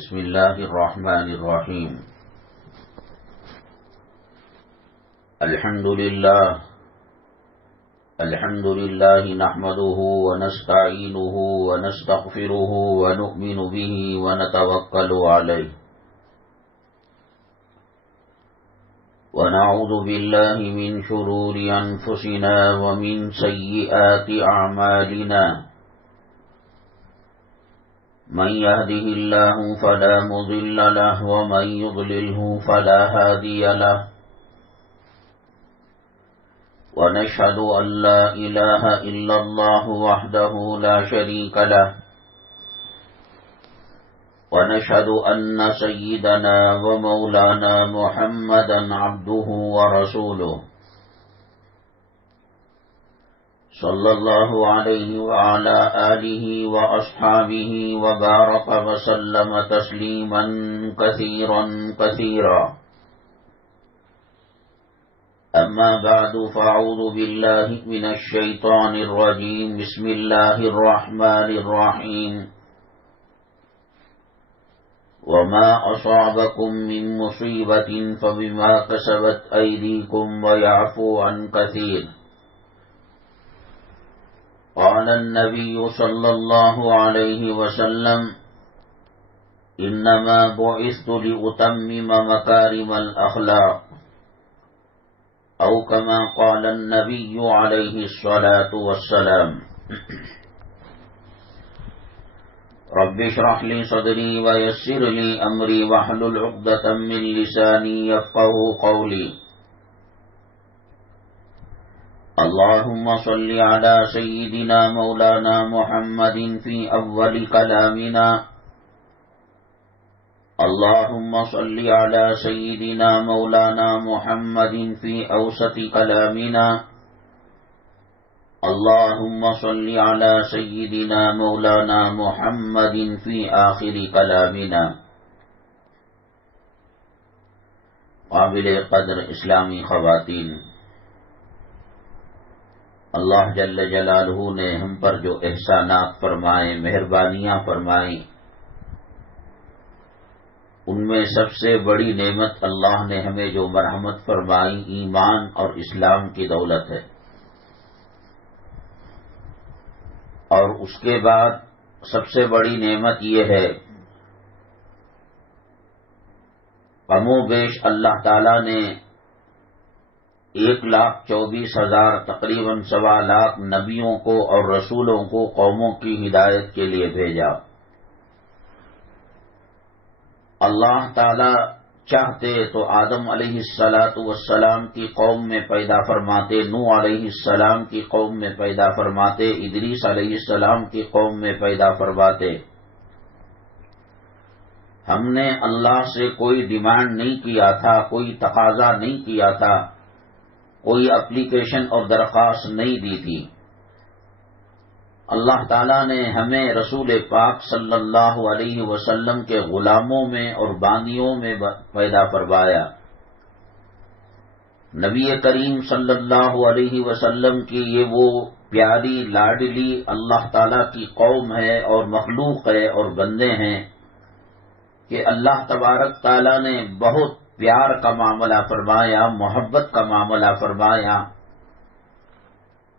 بسم اللہ الرحمن الرحیم الحمد للہ نحمده ونستعینه ونستغفره ونؤمن به ونتوکل علیہ ونعوذ باللہ من شرور انفسنا ومن سیئات اعمالنا من يهده الله فلا مضل له ومن يضلله فلا هادي له ونشهد أن لا إله إلا الله وحده لا شريك له ونشهد أن سيدنا ومولانا محمدا عبده ورسوله صلى الله عليه وعلى آله وأصحابه وبارك وسلم تسليما كثيرا كثيرا أما بعد فأعوذ بالله من الشيطان الرجيم بسم الله الرحمن الرحيم وما أصابكم من مصيبة فبما كسبت أيديكم ويعفو عن كثير قال النبي صلى الله عليه وسلم إنما بعثت لأتمم مكارم الأخلاق أو كما قال النبي عليه الصلاة والسلام رب اشرح لي صدري ويسر لي أمري واحلل عقدة من لساني يفقهوا قولي اللهم صل على سيدنا مولانا محمد في أول كلامنا اللهم صل على سيدنا مولانا محمد في أوسط كلامنا اللهم صل على سيدنا مولانا محمد في آخر كلامنا. قابل قدر اسلامی خواتین، اللہ جل جلالہ نے ہم پر جو احسانات فرمائے، مہربانیاں فرمائیں، ان میں سب سے بڑی نعمت اللہ نے ہمیں جو مرحمت فرمائی ایمان اور اسلام کی دولت ہے، اور اس کے بعد سب سے بڑی نعمت یہ ہے کم و بیش اللہ تعالی نے 1,24,000 تقریباً 1.25 لاکھ نبیوں کو اور رسولوں کو قوموں کی ہدایت کے لیے بھیجا. اللہ تعالی چاہتے تو آدم علیہ السلام کی قوم میں پیدا فرماتے، نوح علیہ السلام کی قوم میں پیدا فرماتے، ادریس علیہ السلام کی قوم میں پیدا فرماتے. ہم نے اللہ سے کوئی ڈیمانڈ نہیں کیا تھا، کوئی تقاضا نہیں کیا تھا، کوئی اپلیکیشن اور درخواست نہیں دی تھی. اللہ تعالیٰ نے ہمیں رسول پاک صلی اللہ علیہ وسلم کے غلاموں میں اور بانیوں میں پیدا فرمایا. نبی کریم صلی اللہ علیہ وسلم کی یہ وہ پیاری لاڈلی اللہ تعالیٰ کی قوم ہے اور مخلوق ہے اور بندے ہیں کہ اللہ تبارک تعالیٰ نے بہت پیار کا معاملہ فرمایا، محبت کا معاملہ فرمایا.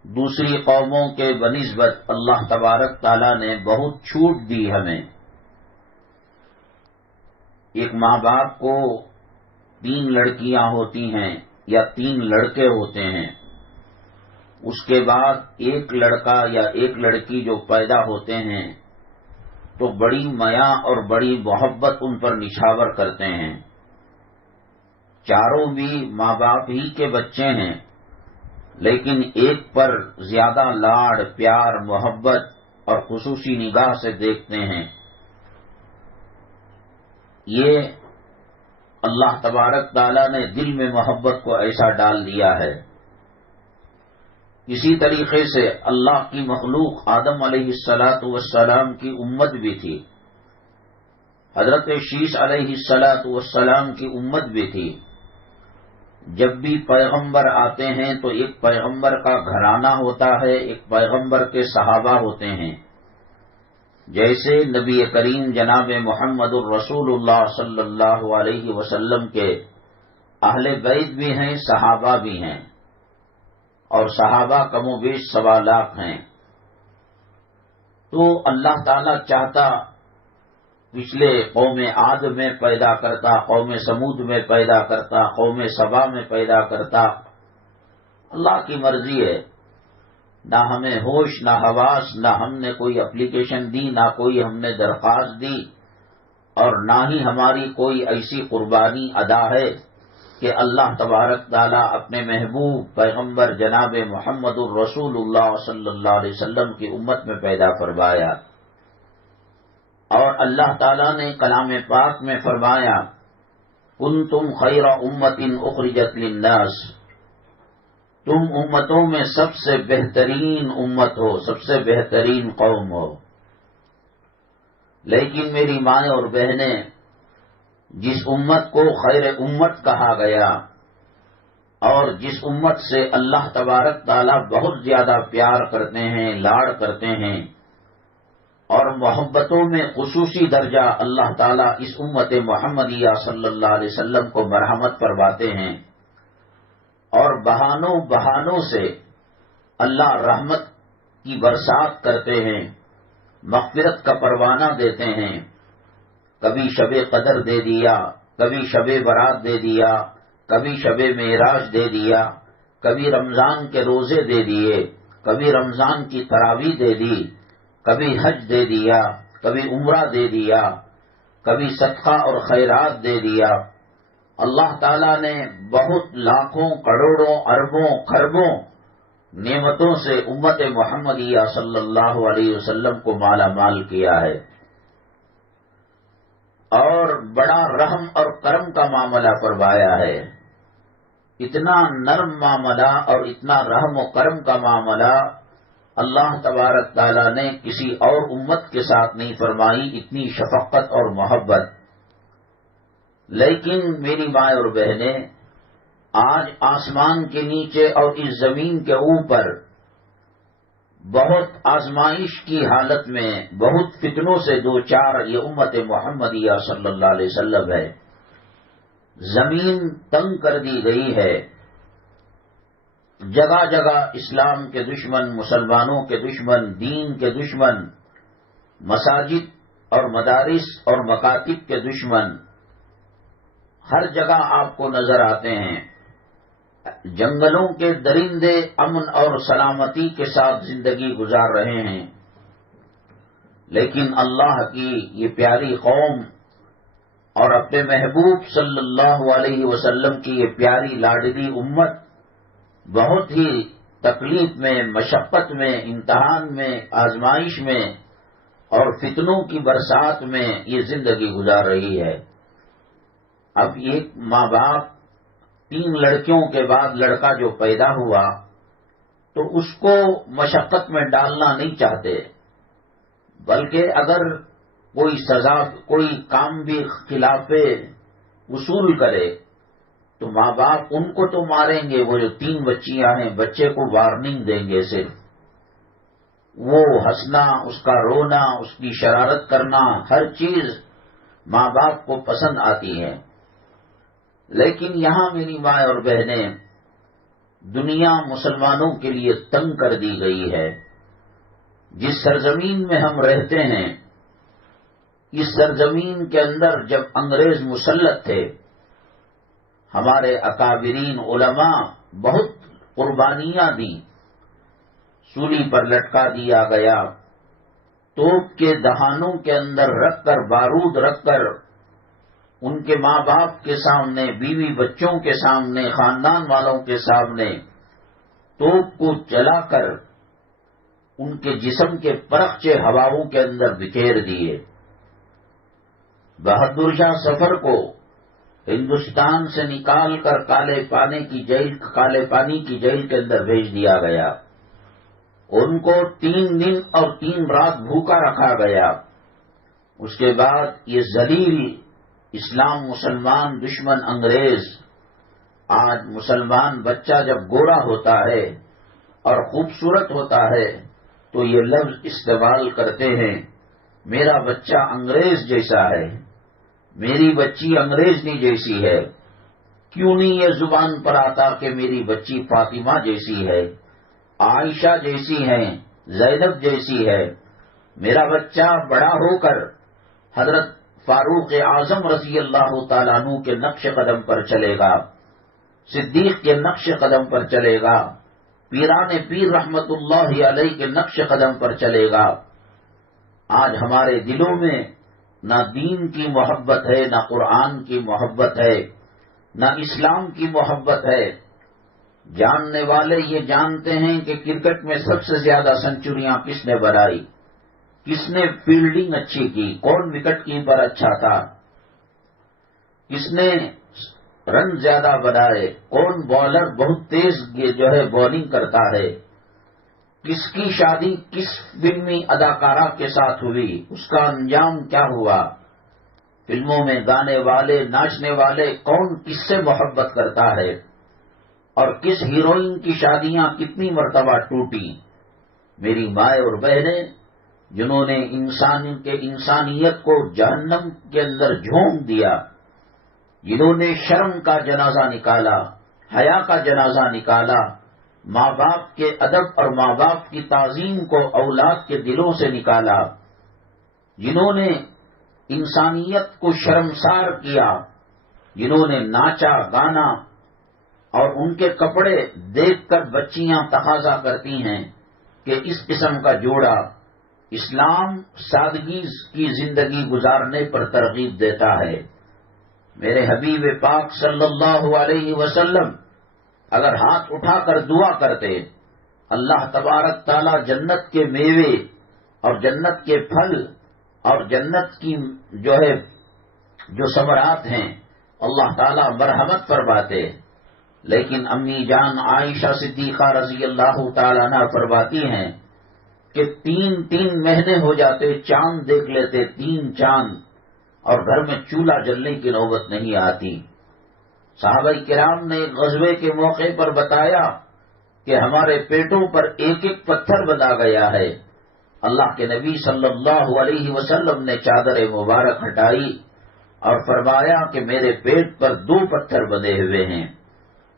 دوسری قوموں کے بنسبت اللہ تبارک تعالیٰ نے بہت چھوٹ دی ہمیں. ایک ماں باپ کو 3 لڑکیاں ہوتی ہیں یا 3 لڑکے ہوتے ہیں، اس کے بعد ایک لڑکا یا ایک لڑکی جو پیدا ہوتے ہیں تو بڑی میاں اور بڑی محبت ان پر نچھاور کرتے ہیں. چاروں بھی ماں باپ ہی کے بچے ہیں، لیکن ایک پر زیادہ لاڑ، پیار، محبت اور خصوصی نگاہ سے دیکھتے ہیں. یہ اللہ تبارک تعالیٰ نے دل میں محبت کو ایسا ڈال دیا ہے. اسی طریقے سے اللہ کی مخلوق آدم علیہ السلام کی امت بھی تھی، حضرت شیش علیہ السلام کی امت بھی تھی. جب بھی پیغمبر آتے ہیں تو ایک پیغمبر کا گھرانہ ہوتا ہے، ایک پیغمبر کے صحابہ ہوتے ہیں. جیسے نبی کریم جناب محمد الرسول اللہ صلی اللہ علیہ وسلم کے اہل بیت بھی ہیں، صحابہ بھی ہیں، اور صحابہ کم و بیش 1.25 لاکھ ہیں. تو اللہ تعالی چاہتا پچھلے قوم عاد میں پیدا کرتا، قوم سمود میں پیدا کرتا، قوم سبا میں پیدا کرتا. اللہ کی مرضی ہے. نہ ہمیں ہوش، نہ حواس، نہ ہم نے کوئی اپلیکیشن دی، نہ کوئی ہم نے درخواست دی، اور نہ ہی ہماری کوئی ایسی قربانی ادا ہے کہ اللہ تبارک تعالیٰ اپنے محبوب پیغمبر جناب محمد الرسول اللہ صلی اللہ علیہ وسلم کی امت میں پیدا فرمایا. اور اللہ تعالیٰ نے کلام پاک میں فرمایا کنتم خیر امت اخرجت للناس، تم امتوں میں سب سے بہترین امت ہو، سب سے بہترین قوم ہو. لیکن میری مائیں اور بہنیں، جس امت کو خیر امت کہا گیا اور جس امت سے اللہ تبارک تعالیٰ بہت زیادہ پیار کرتے ہیں، لاڑ کرتے ہیں، اور محبتوں میں خصوصی درجہ اللہ تعالیٰ اس امت محمدیہ صلی اللہ علیہ وسلم کو مرحمت فرماتے ہیں، اور بہانوں سے اللہ رحمت کی برسات کرتے ہیں، مغفرت کا پروانہ دیتے ہیں. کبھی شب قدر دے دیا، کبھی شب برات دے دیا، کبھی شب معراج دے دیا، کبھی رمضان کے روزے دے دیے، کبھی رمضان کی تراویح دے دی، کبھی حج دے دیا، کبھی عمرہ دے دیا، کبھی صدقہ اور خیرات دے دیا. اللہ تعالیٰ نے بہت لاکھوں، کروڑوں، اربوں، خربوں نعمتوں سے امت محمدیہ صلی اللہ علیہ وسلم کو مالا مال کیا ہے، اور بڑا رحم اور کرم کا معاملہ فرمایا ہے. اتنا نرم معاملہ اور اتنا رحم و کرم کا معاملہ اللہ تبارک تعالیٰ نے کسی اور امت کے ساتھ نہیں فرمائی، اتنی شفقت اور محبت. لیکن میری مائیں اور بہنیں، آج آسمان کے نیچے اور اس زمین کے اوپر بہت آزمائش کی حالت میں، بہت فتنوں سے دوچار یہ امت محمدیہ صلی اللہ علیہ وسلم ہے. زمین تنگ کر دی گئی ہے، جگہ جگہ اسلام کے دشمن، مسلمانوں کے دشمن، دین کے دشمن، مساجد اور مدارس اور مکاتب کے دشمن ہر جگہ آپ کو نظر آتے ہیں. جنگلوں کے درندے امن اور سلامتی کے ساتھ زندگی گزار رہے ہیں، لیکن اللہ کی یہ پیاری قوم اور اپنے محبوب صلی اللہ علیہ وسلم کی یہ پیاری لاڈلی امت بہت ہی تکلیف میں، مشقت میں، امتحان میں، آزمائش میں اور فتنوں کی برسات میں یہ زندگی گزار رہی ہے. اب ایک ماں باپ 3 لڑکیوں کے بعد لڑکا جو پیدا ہوا تو اس کو مشقت میں ڈالنا نہیں چاہتے، بلکہ اگر کوئی سزا، کوئی کام بھی خلاف اصول کرے تو ماں باپ ان کو تو ماریں گے. وہ جو 3 بچیاں ہیں، بچے کو وارننگ دیں گے. صرف وہ ہنسنا، اس کا رونا، اس کی شرارت کرنا، ہر چیز ماں باپ کو پسند آتی ہے. لیکن یہاں میری مائیں اور بہنیں، دنیا مسلمانوں کے لیے تنگ کر دی گئی ہے. جس سرزمین میں ہم رہتے ہیں، اس سرزمین کے اندر جب انگریز مسلط تھے، ہمارے اکابرین علماء بہت قربانیاں دیں. سولی پر لٹکا دیا گیا، توپ کے دہانوں کے اندر رکھ کر، بارود رکھ کر، ان کے ماں باپ کے سامنے، بیوی بچوں کے سامنے، خاندان والوں کے سامنے توپ کو جلا کر ان کے جسم کے پرخچے ہواؤں کے اندر بکھیر دیے. بہادر شاہ ظفر کو ہندوستان سے نکال کر کالے پانی کی جیل کے اندر بھیج دیا گیا. ان کو 3 دن اور 3 رات بھوکا رکھا گیا. اس کے بعد یہ ذلیل اسلام مسلمان دشمن انگریز، آج مسلمان بچہ جب گورا ہوتا ہے اور خوبصورت ہوتا ہے تو یہ لفظ استعمال کرتے ہیں میرا بچہ انگریز جیسا ہے، میری بچی انگریزنی جیسی ہے، کیوں نہیں یہ زبان پر آتا کہ میری بچی فاطمہ جیسی ہے، عائشہ جیسی ہے، زینب جیسی ہے؟ میرا بچہ بڑا ہو کر حضرت فاروق اعظم رضی اللہ تعالیٰ عنہ کے نقش قدم پر چلے گا، صدیق کے نقش قدم پر چلے گا، پیران پیر رحمت اللہ علیہ کے نقش قدم پر چلے گا۔ آج ہمارے دلوں میں نہ دین کی محبت ہے، نہ قرآن کی محبت ہے، نہ اسلام کی محبت ہے۔ جاننے والے یہ جانتے ہیں کہ کرکٹ میں سب سے زیادہ سنچریاں کس نے بنائی، کس نے فیلڈنگ اچھی کی، کون وکٹ کیپر اچھا تھا، کس نے رن زیادہ بنائے، کون بالر بہت تیز جو ہے بالنگ کرتا ہے، کس کی شادی کس فلمی اداکارہ کے ساتھ ہوئی، اس کا انجام کیا ہوا، فلموں میں گانے والے ناچنے والے کون کس سے محبت کرتا ہے، اور کس ہیروئن کی شادیاں کتنی مرتبہ ٹوٹی۔ میری مائیں اور بہنیں جنہوں نے انسانیت کو جہنم کے اندر جھونک دیا، جنہوں نے شرم کا جنازہ نکالا، حیا کا جنازہ نکالا، ماں باپ کے ادب اور ماں باپ کی تعظیم کو اولاد کے دلوں سے نکالا، جنہوں نے انسانیت کو شرمسار کیا، جنہوں نے ناچا گانا، اور ان کے کپڑے دیکھ کر بچیاں تقاضا کرتی ہیں کہ اس قسم کا جوڑا۔ اسلام سادگی کی زندگی گزارنے پر ترغیب دیتا ہے۔ میرے حبیب پاک صلی اللہ علیہ وسلم اگر ہاتھ اٹھا کر دعا کرتے، اللہ تبارک تعالی جنت کے میوے اور جنت کے پھل اور جنت کی جو ثمرات ہیں اللہ تعالی مرحمت فرماتے، لیکن امی جان عائشہ صدیقہ رضی اللہ تعالیٰ عنہ فرماتی ہیں کہ 3 مہینے ہو جاتے، چاند دیکھ لیتے 3 چاند، اور گھر میں چولہا جلنے کی نوبت نہیں آتی۔ صحابہ کرام نے غزوے کے موقع پر بتایا کہ ہمارے پیٹوں پر ایک پتھر بندھا گیا ہے۔ اللہ کے نبی صلی اللہ علیہ وسلم نے چادر مبارک ہٹائی اور فرمایا کہ میرے پیٹ پر 2 پتھر بندھے ہوئے ہیں۔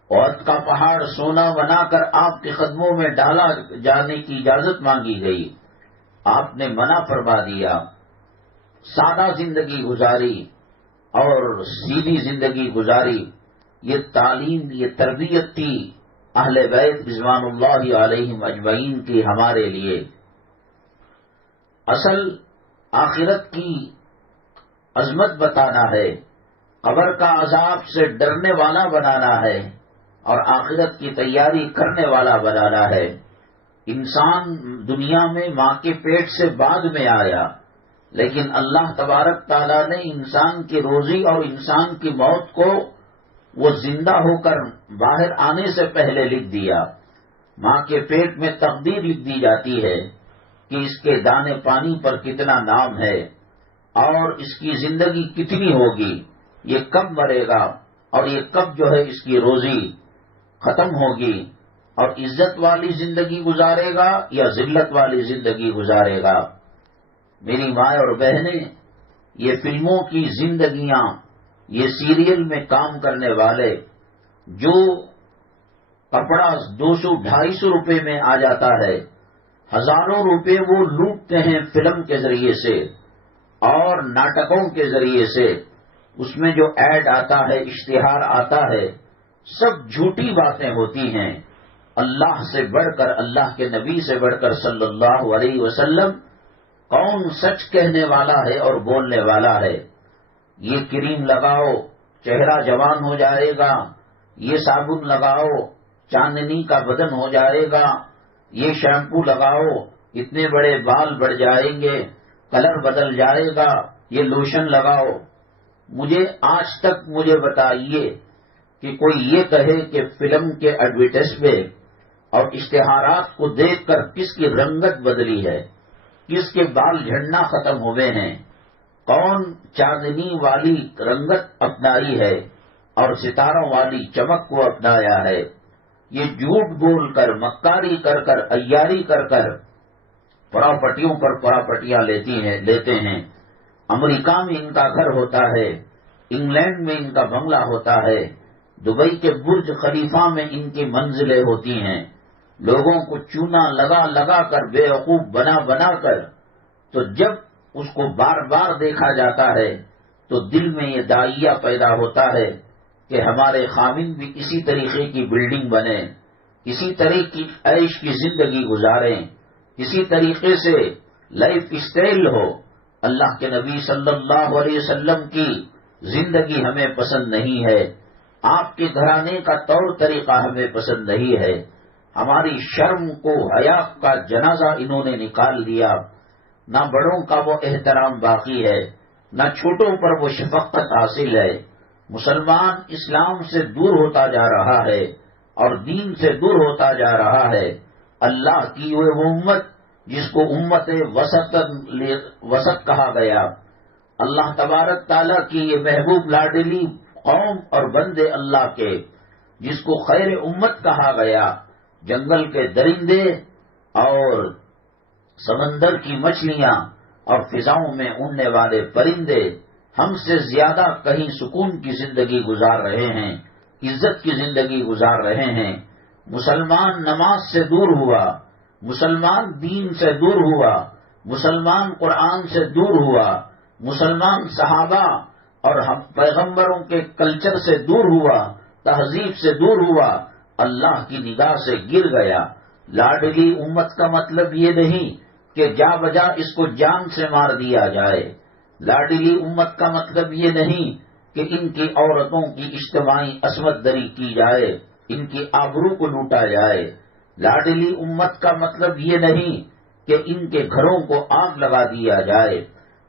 عہد کا پہاڑ سونا بنا کر آپ کے قدموں میں ڈالا جانے کی اجازت مانگی گئی، آپ نے منع فرما دیا، سادہ زندگی گزاری اور سیدھی زندگی گزاری۔ یہ تعلیم، یہ تربیت تھی اہل بیت رضوان اللہ علیہم اجمعین کی ہمارے لیے۔ اصل آخرت کی عظمت بتانا ہے، قبر کا عذاب سے ڈرنے والا بنانا ہے، اور آخرت کی تیاری کرنے والا بنانا ہے۔ انسان دنیا میں ماں کے پیٹ سے بعد میں آیا، لیکن اللہ تبارک تعالیٰ نے انسان کی روزی اور انسان کی موت کو وہ زندہ ہو کر باہر آنے سے پہلے لکھ دیا۔ ماں کے پیٹ میں تقدیر لکھ دی جاتی ہے کہ اس کے دانے پانی پر کتنا نام ہے، اور اس کی زندگی کتنی ہوگی، یہ کب مرے گا، اور یہ کب جو ہے اس کی روزی ختم ہوگی، اور عزت والی زندگی گزارے گا یا ذلت والی زندگی گزارے گا۔ میری ماں اور بہنیں، یہ فلموں کی زندگیاں، یہ سیریل میں کام کرنے والے، جو کپڑا 200-250 روپے میں آ جاتا ہے، ہزاروں روپے وہ لوٹتے ہیں فلم کے ذریعے سے اور ناٹکوں کے ذریعے سے۔ اس میں جو ایڈ آتا ہے، اشتہار آتا ہے، سب جھوٹی باتیں ہوتی ہیں۔ اللہ سے بڑھ کر، اللہ کے نبی سے بڑھ کر صلی اللہ علیہ وسلم کون سچ کہنے والا ہے اور بولنے والا ہے؟ یہ کریم لگاؤ چہرہ جوان ہو جائے گا، یہ صابن لگاؤ چاندنی کا بدن ہو جائے گا، یہ شیمپو لگاؤ اتنے بڑے بال بڑھ جائیں گے، کلر بدل جائے گا، یہ لوشن لگاؤ۔ مجھے آج تک مجھے بتائیے کہ کوئی یہ کہے کہ فلم کے ایڈورٹائزمنٹ اور اشتہارات کو دیکھ کر کس کی رنگت بدلی ہے، کس کے بال جھڑنا ختم ہوئے ہیں، کون چاندنی والی رنگت اپنائی ہے اور ستاروں والی چمک کو اپنایا ہے۔ یہ جھوٹ بول کر، مکاری کر کر، عیاری کر کر پراپرٹیوں پر پراپرٹیاں لیتے ہیں۔ امریکہ میں ان کا گھر ہوتا ہے، انگلینڈ میں ان کا بنگلہ ہوتا ہے، دبئی کے برج خلیفہ میں ان کی منزلیں ہوتی ہیں۔ لوگوں کو چونا لگا لگا کر، بیوقوف بنا بنا کر، تو جب اس کو بار بار دیکھا جاتا ہے تو دل میں یہ داعیہ پیدا ہوتا ہے کہ ہمارے خاوند بھی اسی طریقے کی بلڈنگ بنے، اسی طرح کی عیش کی زندگی گزاریں، اسی طریقے سے لائف اسٹائل ہو۔ اللہ کے نبی صلی اللہ علیہ وسلم کی زندگی ہمیں پسند نہیں ہے، آپ کے گھرانے کا طور طریقہ ہمیں پسند نہیں ہے۔ ہماری شرم کو، حیا کا جنازہ انہوں نے نکال دیا، نہ بڑوں کا وہ احترام باقی ہے، نہ چھوٹوں پر وہ شفقت حاصل ہے۔ مسلمان اسلام سے دور ہوتا جا رہا ہے اور دین سے دور ہوتا جا رہا ہے۔ اللہ کی وہ امت جس کو امت وسط کہا گیا، اللہ تبارک تعالیٰ کی یہ محبوب لاڈلی قوم اور بندے اللہ کے جس کو خیر امت کہا گیا، جنگل کے درندے اور سمندر کی مچھلیاں اور فضاؤں میں اڑنے والے پرندے ہم سے زیادہ کہیں سکون کی زندگی گزار رہے ہیں، عزت کی زندگی گزار رہے ہیں۔ مسلمان نماز سے دور ہوا، مسلمان دین سے دور ہوا، مسلمان قرآن سے دور ہوا، مسلمان صحابہ اور ہم پیغمبروں کے کلچر سے دور ہوا، تہذیب سے دور ہوا، اللہ کی نگاہ سے گر گیا۔ لاڈلی امت کا مطلب یہ نہیں کہ جا بجا اس کو جان سے مار دیا جائے۔ لاڈلی امت کا مطلب یہ نہیں کہ ان کی عورتوں کی اجتماعی عصمت دری کی جائے، ان کی آبرو کو لوٹا جائے۔ لاڈلی امت کا مطلب یہ نہیں کہ ان کے گھروں کو آگ لگا دیا جائے۔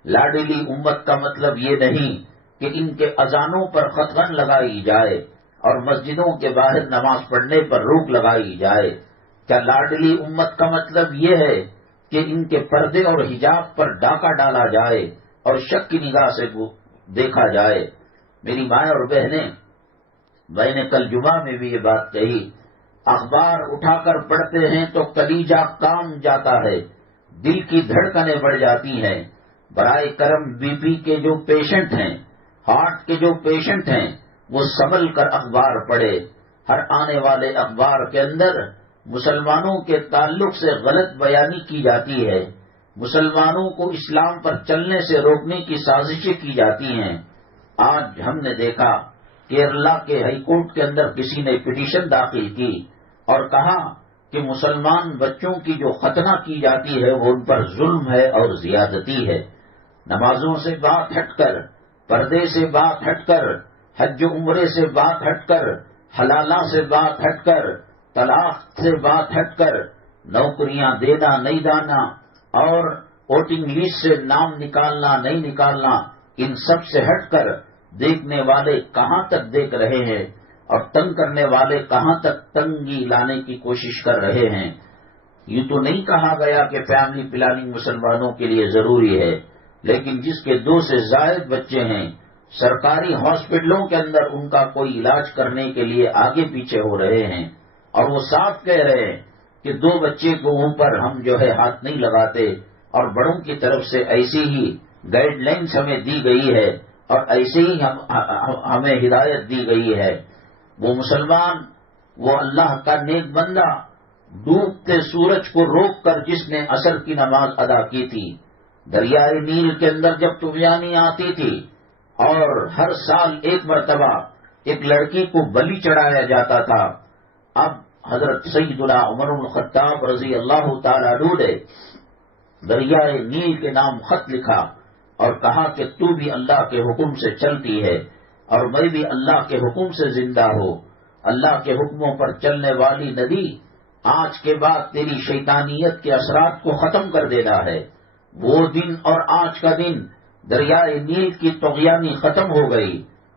لاڈلی امت کا مطلب یہ نہیں کہ ان کے اذانوں پر خطبن لگائی جائے اور مسجدوں کے باہر نماز پڑھنے پر روک لگائی جائے۔ کیا لاڈلی امت کا مطلب یہ ہے کہ ان کے پردے اور حجاب پر ڈاکہ ڈالا جائے اور شک کی نگاہ سے دیکھا جائے؟ میری مائیں اور بہنیں، میں نے کل جمعہ میں بھی یہ بات کہی، اخبار اٹھا کر پڑھتے ہیں تو کلیجہ کام جاتا ہے، دل کی دھڑکنیں بڑھ جاتی ہیں۔ برائے کرم بی پی کے جو پیشنٹ ہیں، ہارٹ کے جو پیشنٹ ہیں، وہ سنبھل کر اخبار پڑھے۔ ہر آنے والے اخبار کے اندر مسلمانوں کے تعلق سے غلط بیانی کی جاتی ہے، مسلمانوں کو اسلام پر چلنے سے روکنے کی سازشیں کی جاتی ہیں۔ آج ہم نے دیکھا کیرلا کے ہائی کورٹ کے اندر کسی نے پٹیشن داخل کی اور کہا کہ مسلمان بچوں کی جو ختنہ کی جاتی ہے وہ ان پر ظلم ہے اور زیادتی ہے۔ نمازوں سے بات ہٹ کر، پردے سے بات ہٹ کر، حج و عمرے سے بات ہٹ کر، حلالہ سے بات ہٹ کر، طلاق سے بات ہٹ کر، نوکریاں دینا نہیں دینا اور ووٹنگ لسٹ سے نام نکالنا نہیں نکالنا، ان سب سے ہٹ کر دیکھنے والے کہاں تک دیکھ رہے ہیں اور تنگ کرنے والے کہاں تک تنگی لانے کی کوشش کر رہے ہیں۔ یوں تو نہیں کہا گیا کہ فیملی پلاننگ مسلمانوں کے لیے ضروری ہے، لیکن جس کے 2 سے زائد بچے ہیں، سرکاری ہاسپٹلوں کے اندر ان کا کوئی علاج کرنے کے لیے آگے پیچھے ہو رہے ہیں اور وہ صاف کہہ رہے ہیں کہ 2 بچے کو اوپر ہم ہاتھ نہیں لگاتے، اور بڑوں کی طرف سے ایسی ہی گائیڈ لائنس ہمیں دی گئی ہے اور ایسے ہی ہمیں ہدایت دی گئی ہے۔ وہ مسلمان، وہ اللہ کا نیک بندہ، ڈوبتے سورج کو روک کر جس نے عصر کی نماز ادا کی تھی، دریائے نیل کے اندر جب طوفانی آتی تھی اور ہر سال ایک مرتبہ ایک لڑکی کو بلی چڑھایا جاتا تھا، اب حضرت سیدنا عمر بن الخطاب رضی اللہ تعالیٰ عنہ نے دریائے نیل کے نام خط لکھا اور کہا کہ تو بھی اللہ کے حکم سے چلتی ہے اور میں بھی اللہ کے حکم سے زندہ ہوں۔ اللہ کے حکموں پر چلنے والی ندی، آج کے بعد تیری شیطانیت کے اثرات کو ختم کر دینا ہے۔ وہ دن اور آج کا دن دریائے نیل کی طغیانی ختم ہو گئی،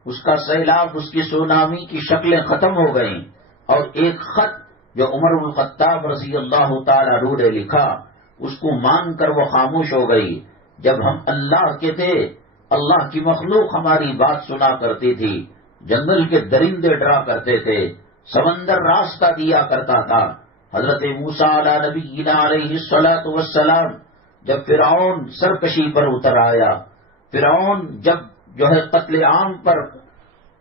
اس کا سیلاب، اس کی سونامی کی شکلیں ختم ہو گئیں، اور ایک خط جو عمر بن الخطاب رضی اللہ تعالی عنہ نے لکھا، اس کو مان کر وہ خاموش ہو گئی۔ جب ہم اللہ کے تھے، اللہ کی مخلوق ہماری بات سنا کرتی تھی، جنگل کے درندے ڈرا کرتے تھے، سمندر راستہ دیا کرتا تھا، حضرت موسیٰ علیہ نبینا علیہ الصلوۃ والسلام جب فرعون سرکشی پر اتر آیا، فرعون جب جو ہے قتل عام پر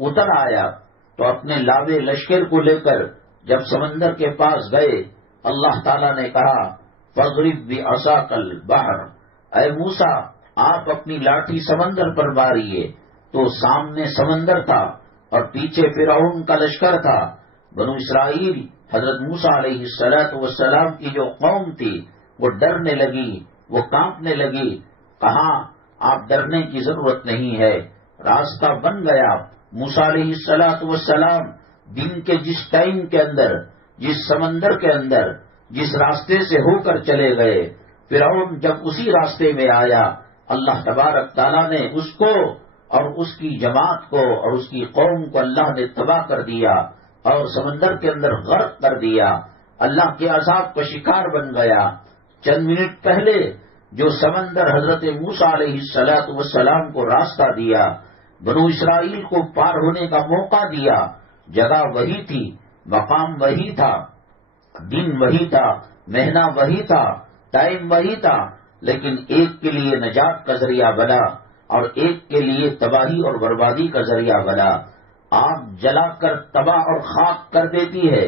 اتر آیا تو اپنے لاوے لشکر کو لے کر جب سمندر کے پاس گئے، اللہ تعالیٰ نے کہا فَاضْرِبْ بِعَصَاكَ الْبَحْرَ، اے موسیٰ آپ اپنی لاٹھی سمندر پر ماریے۔ تو سامنے سمندر تھا اور پیچھے فرعون کا لشکر تھا۔ بنو اسرائیل حضرت موسیٰ علیہ السلام کی جو قوم تھی وہ ڈرنے لگی، وہ کانپنے لگی۔ کہا آپ ڈرنے کی ضرورت نہیں ہے، راستہ بن گیا۔ موسیٰ علیہ السلام دن کے جس ٹائم کے اندر، جس سمندر کے اندر، جس راستے سے ہو کر چلے گئے، فرعون جب اسی راستے میں آیا، اللہ تبارک تعالیٰ نے اس کو اور اس کی جماعت کو اور اس کی قوم کو اللہ نے تباہ کر دیا اور سمندر کے اندر غرق کر دیا، اللہ کے عذاب کا شکار بن گیا۔ چند منٹ پہلے جو سمندر حضرت موسیٰ علیہ السلام کو راستہ دیا، بنو اسرائیل کو پار ہونے کا موقع دیا، جگہ وہی تھی، مقام وہی تھا، دن وہی تھا، مہینہ وہی تھا، ٹائم وہی تھا، لیکن ایک کے لیے نجات کا ذریعہ بنا اور ایک کے لیے تباہی اور بربادی کا ذریعہ بنا۔ آگ جلا کر تباہ اور خاک کر دیتی ہے،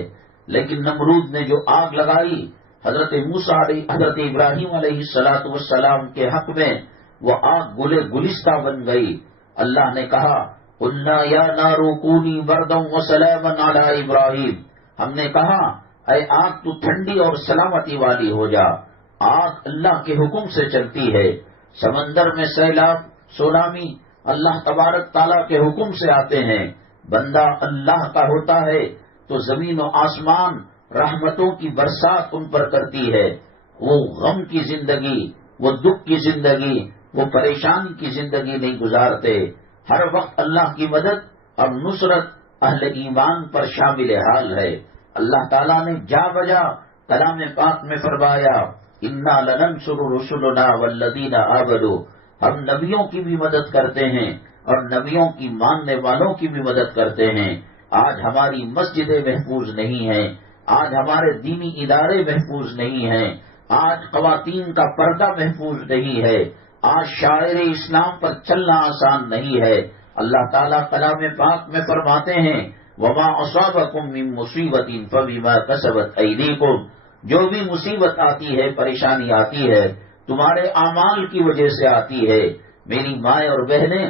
لیکن نمرود نے جو آگ لگائی حضرت ابراہیم علیہ السلام کے حق میں، وہ آگ گلے گلستہ بن گئی۔ اللہ نے کہا قُلْنَا يَا نَارُ كُونِي بَرْدًا وَسَلَامًا عَلَىٰ ابراہیم، ہم نے کہا اے آگ تو ٹھنڈی اور سلامتی والی ہو جا۔ آگ اللہ کے حکم سے چلتی ہے، سمندر میں سیلاب سونامی اللہ تبارک تعالیٰ کے حکم سے آتے ہیں۔ بندہ اللہ کا ہوتا ہے تو زمین و آسمان رحمتوں کی برسات ان پر کرتی ہے۔ وہ غم کی زندگی، وہ دکھ کی زندگی، وہ پریشانی کی زندگی نہیں گزارتے۔ ہر وقت اللہ کی مدد اور نصرت اہل ایمان پر شامل حال ہے۔ اللہ تعالیٰ نے جا بجا کلام پاک میں فرمایا اِنَّا لَنَنصُرُ رُسُلَنَا وَالَّذِينَ آمَنُوا، ہم نبیوں کی بھی مدد کرتے ہیں اور نبیوں کی ماننے والوں کی بھی مدد کرتے ہیں۔ آج ہماری مسجدیں محفوظ نہیں ہیں، آج ہمارے دینی ادارے محفوظ نہیں ہیں، آج خواتین کا پردہ محفوظ نہیں ہے، آج شاعر اسلام پر چلنا آسان نہیں ہے۔ اللہ تعالیٰ کلام پاک میں فرماتے ہیں وَمَا أَصَابَكُم مِّن مُّصِيبَةٍ فَبِمَا كَسَبَتْ أَيْدِيكُمْ، جو بھی مصیبت آتی ہے، پریشانی آتی ہے، تمہارے اعمال کی وجہ سے آتی ہے۔ میری مائیں اور بہنیں،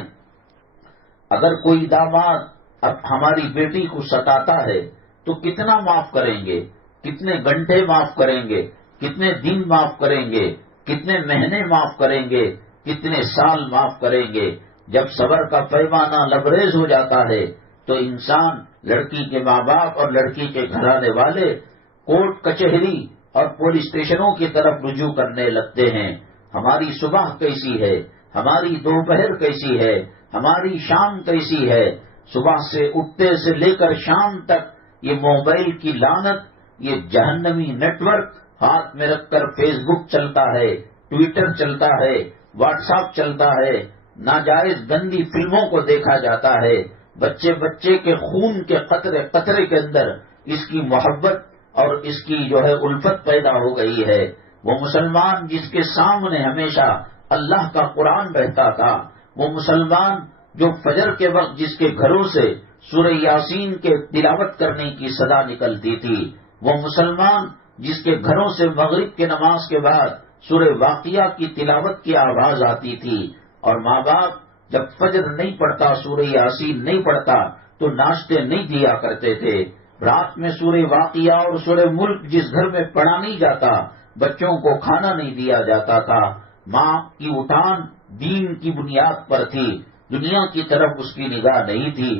اگر کوئی داماد اب ہماری بیٹی کو ستاتا ہے تو کتنا معاف کریں گے، کتنے گھنٹے معاف کریں گے، کتنے دن معاف کریں گے، کتنے مہینے معاف کریں گے، کتنے سال معاف کریں گے۔ جب صبر کا پیمانہ لبریز ہو جاتا ہے تو انسان، لڑکی کے ماں باپ اور لڑکی کے گھرانے والے کورٹ کچہری اور پولیس اسٹیشنوں کی طرف رجوع کرنے لگتے ہیں۔ ہماری صبح کیسی ہے، ہماری دوپہر کیسی ہے، ہماری شام کیسی ہے۔ صبح سے اٹھتے سے لے کر شام تک یہ موبائل کی لعنت، یہ جہنمی نیٹ ورک ہاتھ میں رکھ کر فیس بک چلتا ہے، ٹویٹر چلتا ہے، واٹس ایپ چلتا ہے، ناجائز گندی فلموں کو دیکھا جاتا ہے۔ بچے بچے کے خون کے قطرے قطرے کے اندر اس کی محبت اور اس کی جو ہے الفت پیدا ہو گئی ہے۔ وہ مسلمان جس کے سامنے ہمیشہ اللہ کا قرآن رہتا تھا، وہ مسلمان جو فجر کے وقت جس کے گھروں سے سورہ یاسین کے تلاوت کرنے کی صدا نکلتی تھی، وہ مسلمان جس کے گھروں سے مغرب کے نماز کے بعد سورہ واقعہ کی تلاوت کی آواز آتی تھی، اور ماں باپ جب فجر نہیں پڑھتا، سورہ یاسین نہیں پڑھتا تو ناشتے نہیں دیا کرتے تھے۔ رات میں سورہ واقعہ اور سورہ ملک جس گھر میں پڑھا نہیں جاتا، بچوں کو کھانا نہیں دیا جاتا تھا۔ ماں کی اٹھان دین کی بنیاد پر تھی، دنیا کی طرف اس کی نگاہ نہیں تھی۔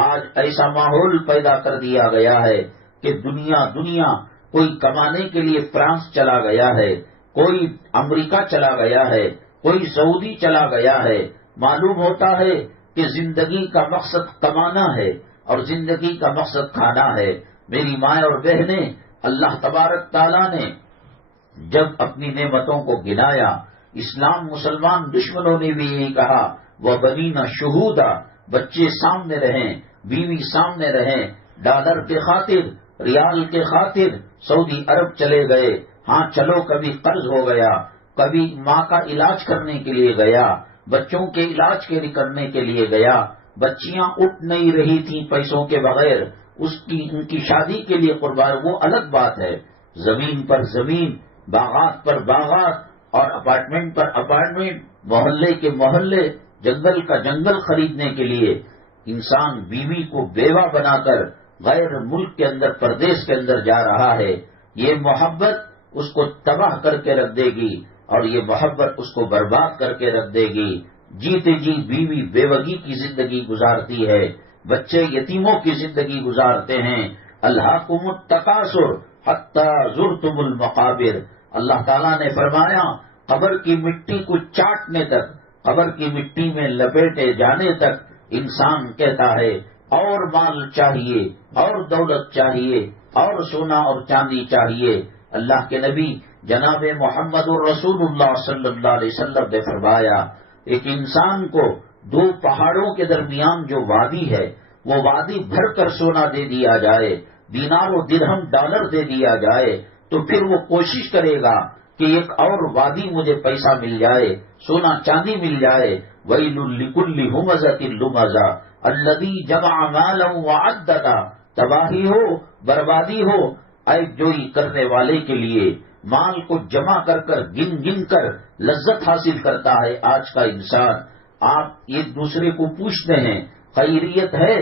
آج ایسا ماحول پیدا کر دیا گیا ہے کہ دنیا کوئی کمانے کے لیے فرانس چلا گیا ہے، کوئی امریکہ چلا گیا ہے، کوئی سعودی چلا گیا ہے۔ معلوم ہوتا ہے کہ زندگی کا مقصد کمانا ہے اور زندگی کا مقصد کھانا ہے۔ میری مائیں اور بہنیں، اللہ تبارک تعالیٰ نے جب اپنی نعمتوں کو گنایا، اسلام مسلمان دشمنوں نے بھی یہی کہا وَبَنِينَ شُهُودًا، بچے سامنے رہیں، بیوی سامنے رہیں، ڈالر کے خاطر، ریال کے خاطر، سعودی عرب چلے گئے، ہاں چلو کبھی قرض ہو گیا، کبھی ماں کا علاج کرنے کے لیے گیا، بچوں کے علاج کے کرنے کے لیے گیا، بچیاں اٹھ نہیں رہی تھیں پیسوں کے بغیر، ان کی شادی کے لیے قربان، وہ الگ بات ہے۔ زمین پر زمین، باغات پر باغات اور اپارٹمنٹ پر اپارٹمنٹ، محلے کے محلے، جنگل کا جنگل خریدنے کے لیے انسان بیوی کو بیوہ بنا کر غیر ملک کے اندر، پردیس کے اندر جا رہا ہے۔ یہ محبت اس کو تباہ کر کے رکھ دے گی اور یہ محبت اس کو برباد کر کے رکھ دے گی۔ جیتے جی بیوی بیوگی کی زندگی گزارتی ہے، بچے یتیموں کی زندگی گزارتے ہیں۔ الہاکم التکاثر حتی زرتم المقابر، اللہ تعالیٰ نے فرمایا قبر کی مٹی کو چاٹنے تک، قبر کی مٹی میں لپیٹے جانے تک انسان کہتا ہے اور مال چاہیے، اور دولت چاہیے، اور سونا اور چاندی چاہیے۔ اللہ کے نبی جناب محمد الرسول اللہ صلی اللہ علیہ وسلم نے فرمایا ایک انسان کو دو پہاڑوں کے درمیان جو وادی ہے، وہ وادی بھر کر سونا دے دیا جائے، دینار و درہم ڈالر دے دیا جائے، تو پھر وہ کوشش کرے گا کہ ایک اور وادی مجھے پیسہ مل جائے، سونا چاندی مل جائے۔ وَيْلٌ لِكُلِّ هُمَزَةٍ لُمَزَةٍ الَّذِي جَمَعَ مَالًا وَعَدَّدَ، تباہی ہو، بربادی ہو عیب جوئی کرنے والے کے لیے، مال کو جمع کر کر گن گن کر لذت حاصل کرتا ہے آج کا انسان۔ آپ ایک دوسرے کو پوچھتے ہیں خیریت ہے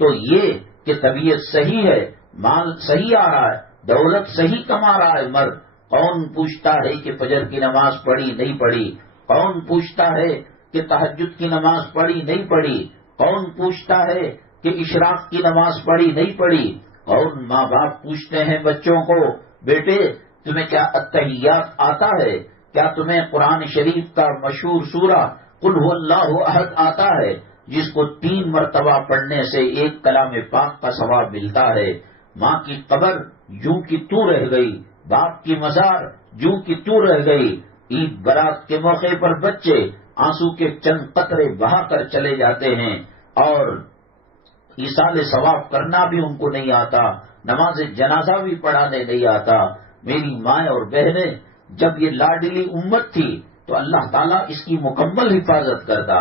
تو یہ کہ طبیعت صحیح ہے، مال صحیح آ رہا ہے، دولت صحیح کما رہا ہے مرد، کون پوچھتا ہے کہ فجر کی نماز پڑھی نہیں پڑھی، کون پوچھتا ہے کہ تہجد کی نماز پڑھی نہیں پڑھی، کون پوچھتا ہے کہ اشراق کی نماز پڑھی نہیں پڑھی، کون ماں باپ پوچھتے ہیں بچوں کو بیٹے تمہیں کیا التحیات آتا ہے، کیا تمہیں قرآن شریف کا مشہور سورہ قل هو اللہ احد آتا ہے، جس کو 3 مرتبہ پڑھنے سے ایک کلام پاک کا ثواب ملتا ہے۔ ماں کی قبر یوں کی تو رہ گئی، باپ کی مزار یوں کی تو رہ گئی۔ عید برات کے موقع پر بچے آنسو کے چند قطرے بہا کر چلے جاتے ہیں اور ایصال ثواب کرنا بھی ان کو نہیں آتا، نماز جنازہ بھی پڑھانے نہیں آتا۔ میری ماں اور بہنیں، جب یہ لاڈلی امت تھی تو اللہ تعالیٰ اس کی مکمل حفاظت کرتا،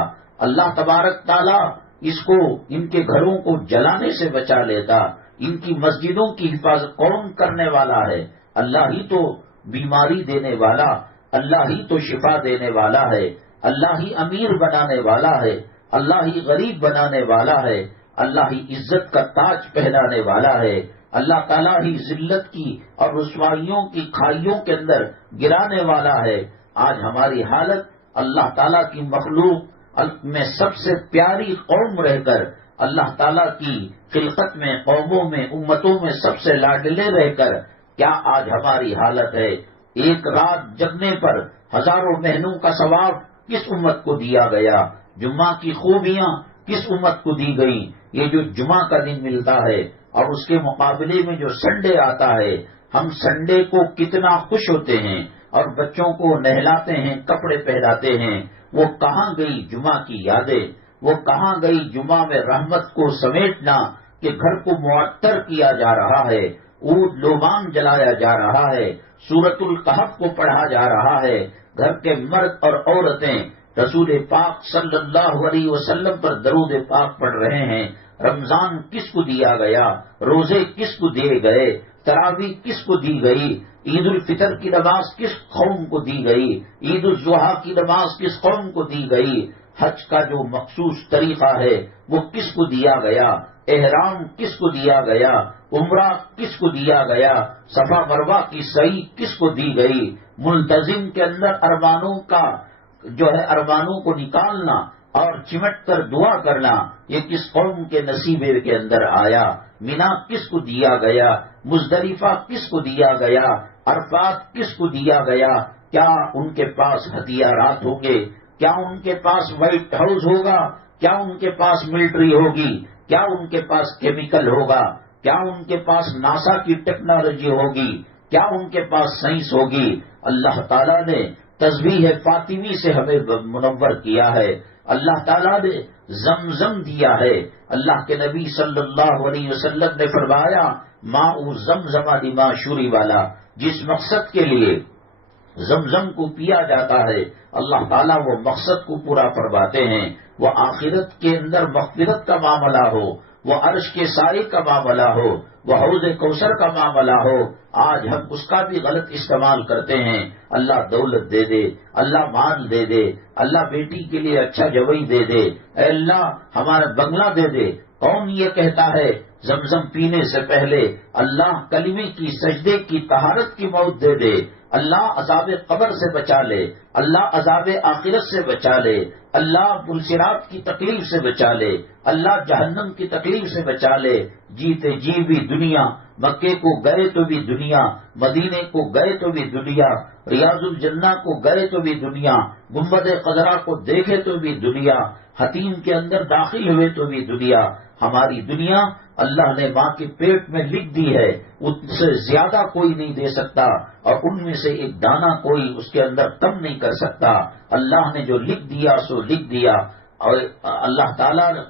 اللہ تبارک تعالیٰ اس کو ان کے گھروں کو جلانے سے بچا لیتا۔ ان کی مسجدوں کی حفاظت کون کرنے والا ہے؟ اللہ ہی تو بیماری دینے والا، اللہ ہی تو شفا دینے والا ہے، اللہ ہی امیر بنانے والا ہے، اللہ ہی غریب بنانے والا ہے، اللہ ہی عزت کا تاج پہنانے والا ہے، اللہ تعالیٰ ہی ذلت کی اور رسوائیوں کی کھائیوں کے اندر گرانے والا ہے۔ آج ہماری حالت اللہ تعالیٰ کی مخلوق میں سب سے پیاری قوم رہ کر، اللہ تعالیٰ کی خلقت میں، قوموں میں، امتوں میں سب سے لاڈلے رہ کر کیا آج ہماری حالت ہے؟ ایک رات جگنے پر ہزاروں مہینوں کا ثواب کس امت کو دیا گیا؟ جمعہ کی خوبیاں کس امت کو دی گئی؟ یہ جو جمعہ کا دن ملتا ہے اور اس کے مقابلے میں جو سنڈے آتا ہے، ہم سنڈے کو کتنا خوش ہوتے ہیں اور بچوں کو نہلاتے ہیں، کپڑے پہناتے ہیں۔ وہ کہاں گئی جمعہ کی یادیں؟ وہ کہاں گئی جمعہ میں رحمت کو سمیٹنا کہ گھر کو معطر کیا جا رہا ہے، عود لوبان جلایا جا رہا ہے، سورۃ الکہف کو پڑھا جا رہا ہے، گھر کے مرد اور عورتیں رسول پاک صلی اللہ علیہ وسلم پر درود پاک پڑھ رہے ہیں۔ رمضان کس کو دیا گیا؟ روزے کس کو دیے گئے؟ تراویح کس کو دی گئی؟ عید الفطر کی نماز کس قوم کو دی گئی؟ عید الاضحیٰ کی نماز کس قوم کو دی گئی؟ حج کا جو مخصوص طریقہ ہے وہ کس کو دیا گیا؟ احرام کس کو دیا گیا؟ عمرہ کس کو دیا گیا؟ صفا مروہ کی سعی کس کو دی گئی؟ ملتزم کے اندر ارمانوں کا جو ہے ارمانوں کو نکالنا اور چمٹ کر دعا کرنا، یہ کس قوم کے نصیبے کے اندر آیا؟ مینا کس کو دیا گیا؟ مزدلفہ کس کو دیا گیا؟ عرفات کس کو دیا گیا؟ کیا ان کے پاس ہتھیارات ہوں گے؟ کیا ان کے پاس وائٹ ہاؤس ہوگا؟ کیا ان کے پاس ملٹری ہوگی؟ کیا ان کے پاس کیمیکل ہوگا؟ کیا ان کے پاس ناسا کی ٹیکنالوجی ہوگی؟ کیا ان کے پاس سائنس ہوگی؟ اللہ تعالیٰ نے تسبیح فاطمی سے ہمیں منور کیا ہے، اللہ تعالیٰ نے زمزم دیا ہے۔ اللہ کے نبی صلی اللہ علیہ وسلم نے فرمایا ماء زمزم لما شرب والا، جس مقصد کے لیے زمزم کو پیا جاتا ہے اللہ تعالیٰ وہ مقصد کو پورا فرماتے ہیں۔ وہ آخرت کے اندر مغفرت کا معاملہ ہو، وہ عرش کے سائے کا معاملہ ہو، وہ حوض کوثر کا معاملہ ہو، آج ہم اس کا بھی غلط استعمال کرتے ہیں۔ اللہ دولت دے دے، اللہ مال دے دے، اللہ بیٹی کے لیے اچھا جوئی دے دے، اے اللہ ہمارا بنگلہ دے دے۔ کون یہ کہتا ہے زمزم پینے سے پہلے اللہ کلمے کی سجدے کی طہارت کی موت دے دے، اللہ عذاب قبر سے بچا لے، اللہ عذاب آخرت سے بچا لے، اللہ پلصراط کی تکلیف سے بچا لے، اللہ جہنم کی تکلیف سے بچا لے۔ جیتے جی بھی دنیا، مکے کو گئے تو بھی دنیا، مدینے کو گئے تو بھی دنیا، ریاض الجنہ کو گئے تو بھی دنیا، گنبد خضرا کو دیکھے تو بھی دنیا، حتیم کے اندر داخل ہوئے تو بھی دنیا۔ ہماری دنیا اللہ نے ماں کے پیٹ میں لکھ دی ہے، اس سے زیادہ کوئی نہیں دے سکتا، اور ان میں سے ایک دانہ کوئی اس کے اندر کم نہیں کر سکتا۔ اللہ نے جو لکھ دیا سو لکھ دیا، اور اللہ تعالیٰ نے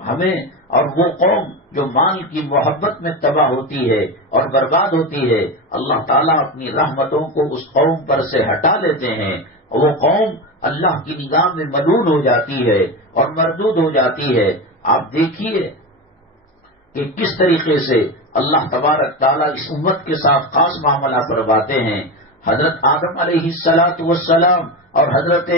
ہمیں اور وہ قوم جو مال کی محبت میں تباہ ہوتی ہے اور برباد ہوتی ہے، اللہ تعالیٰ اپنی رحمتوں کو اس قوم پر سے ہٹا لیتے ہیں، اور وہ قوم اللہ کی نگاہ میں ملعون ہو جاتی ہے اور مردود ہو جاتی ہے۔ آپ دیکھیے کہ کس طریقے سے اللہ تبارک تعالیٰ اس امت کے ساتھ خاص معاملہ فرماتے ہیں۔ حضرت آدم علیہ السلام اور حضرت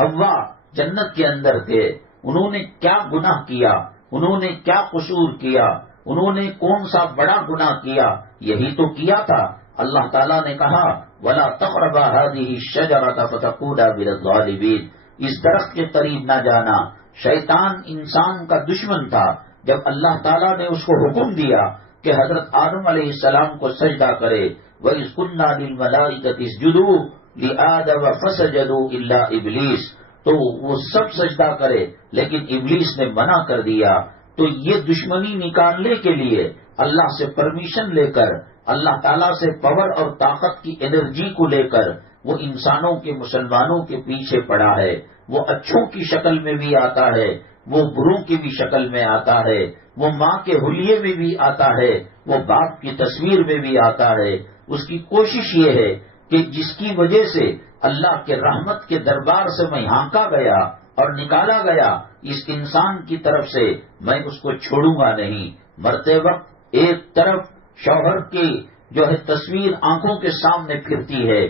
حوا جنت کے اندر تھے، انہوں نے کیا گناہ کیا، انہوں نے کیا قصور کیا، انہوں نے کون سا بڑا گناہ کیا؟ یہی تو کیا تھا۔ اللہ تعالیٰ نے کہا وَلَا تَقْرَبَا هَٰذِهِ الشَّجَرَةَ فَتَكُونَا مِنَ الظَّالِمِينَ، اس درخت کے قریب نہ جانا۔ شیطان انسان کا دشمن تھا۔ جب اللہ تعالیٰ نے اس کو حکم دیا کہ حضرت آدم علیہ السلام کو سجدہ کرے، وَإِذْ قُلْنَا لِلْمَلَائِكَةِ اسْجُدُوا لِآدَمَ فَسَجَدُوا إِلَّا إِبْلِيسَ، تو وہ سب سجدہ کرے لیکن ابلیس نے منع کر دیا۔ تو یہ دشمنی نکالنے کے لیے اللہ سے پرمیشن لے کر، اللہ تعالیٰ سے پاور اور طاقت کی انرجی کو لے کر وہ انسانوں کے مسلمانوں کے پیچھے پڑا ہے۔ وہ اچھوں کی شکل میں بھی آتا ہے، وہ بروں کی بھی شکل میں آتا ہے، وہ ماں کے حلیے میں بھی آتا ہے، وہ باپ کی تصویر میں بھی آتا ہے۔ اس کی کوشش یہ ہے کہ جس کی وجہ سے اللہ کے رحمت کے دربار سے میں ہانکا گیا اور نکالا گیا، اس انسان کی طرف سے میں اس کو چھوڑوں گا نہیں۔ مرتے وقت ایک طرف شوہر کی جو ہے تصویر آنکھوں کے سامنے پھرتی ہے،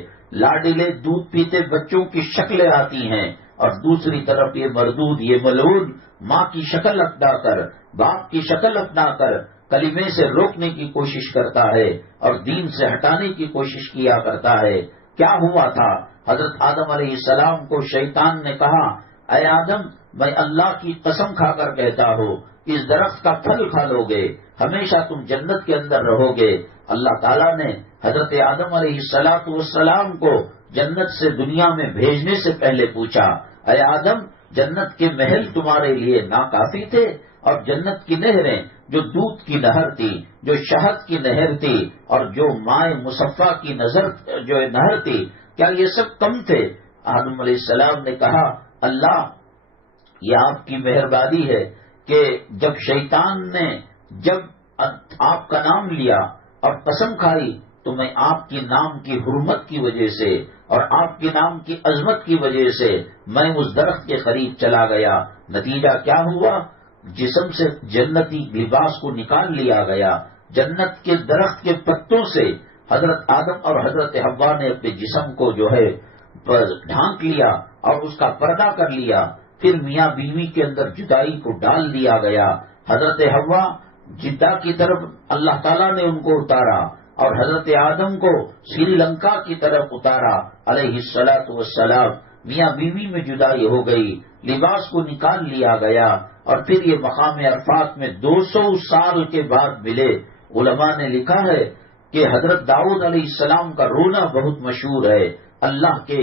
لاڈلے دودھ پیتے بچوں کی شکلیں آتی ہیں، اور دوسری طرف یہ مردود، یہ ملعون ماں کی شکل اپنا کر، باپ کی شکل اپنا کر کلمے سے روکنے کی کوشش کرتا ہے اور دین سے ہٹانے کی کوشش کیا کرتا ہے۔ کیا ہوا تھا؟ حضرت آدم علیہ السلام کو شیطان نے کہا اے آدم، میں اللہ کی قسم کھا کر کہتا ہوں اس درخت کا پھل کھا لو گے، ہمیشہ تم جنت کے اندر رہو گے۔ اللہ تعالیٰ نے حضرت آدم علیہ السلام کو جنت سے دنیا میں بھیجنے سے پہلے پوچھا اے آدم، جنت کے محل تمہارے لیے ناکافی تھے، اور جنت کی نہریں جو دودھ کی نہر تھی، جو شہد کی نہر تھی، اور جو مائع مصفا کی نہر تھی، کیا یہ سب کم تھے؟ آدم علیہ السلام نے کہا اللہ، یہ آپ کی مہربانی ہے کہ جب شیطان نے جب آپ کا نام لیا اور قسم کھائی تو میں آپ کی نام کی حرمت کی وجہ سے اور آپ کے نام کی عظمت کی وجہ سے میں اس درخت کے قریب چلا گیا۔ نتیجہ کیا ہوا؟ جسم سے جنتی لباس کو نکال لیا گیا۔ جنت کے درخت کے پتوں سے حضرت آدم اور حضرت حوا نے اپنے جسم کو جو ہے ڈھانک لیا اور اس کا پردہ کر لیا۔ پھر میاں بیوی کے اندر جدائی کو ڈال دیا گیا۔ حضرت حوا جدہ کی طرف اللہ تعالیٰ نے ان کو اتارا اور حضرت آدم کو سری لنکا کی طرف اتارا علیہ السلام۔ میاں بیوی میں جدائی ہو گئی، لباس کو نکال لیا گیا، اور پھر یہ مقام عرفات میں 200 سال کے بعد ملے۔ علماء نے لکھا ہے کہ حضرت داؤد علیہ السلام کا رونا بہت مشہور ہے، اللہ کے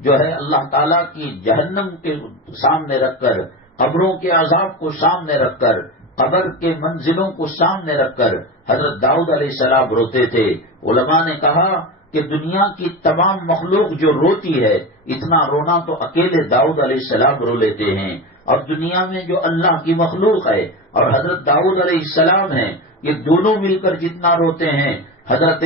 جو ہے اللہ تعالیٰ کی جہنم کے سامنے رکھ کر، قبروں کے عذاب کو سامنے رکھ کر، قبر کے منزلوں کو سامنے رکھ کر حضرت داؤد علیہ السلام روتے تھے۔ علماء نے کہا کہ دنیا کی تمام مخلوق جو روتی ہے، اتنا رونا تو اکیلے داؤد علیہ السلام رو لیتے ہیں، اور دنیا میں جو اللہ کی مخلوق ہے اور حضرت داؤد علیہ السلام ہیں، یہ دونوں مل کر جتنا روتے ہیں، حضرت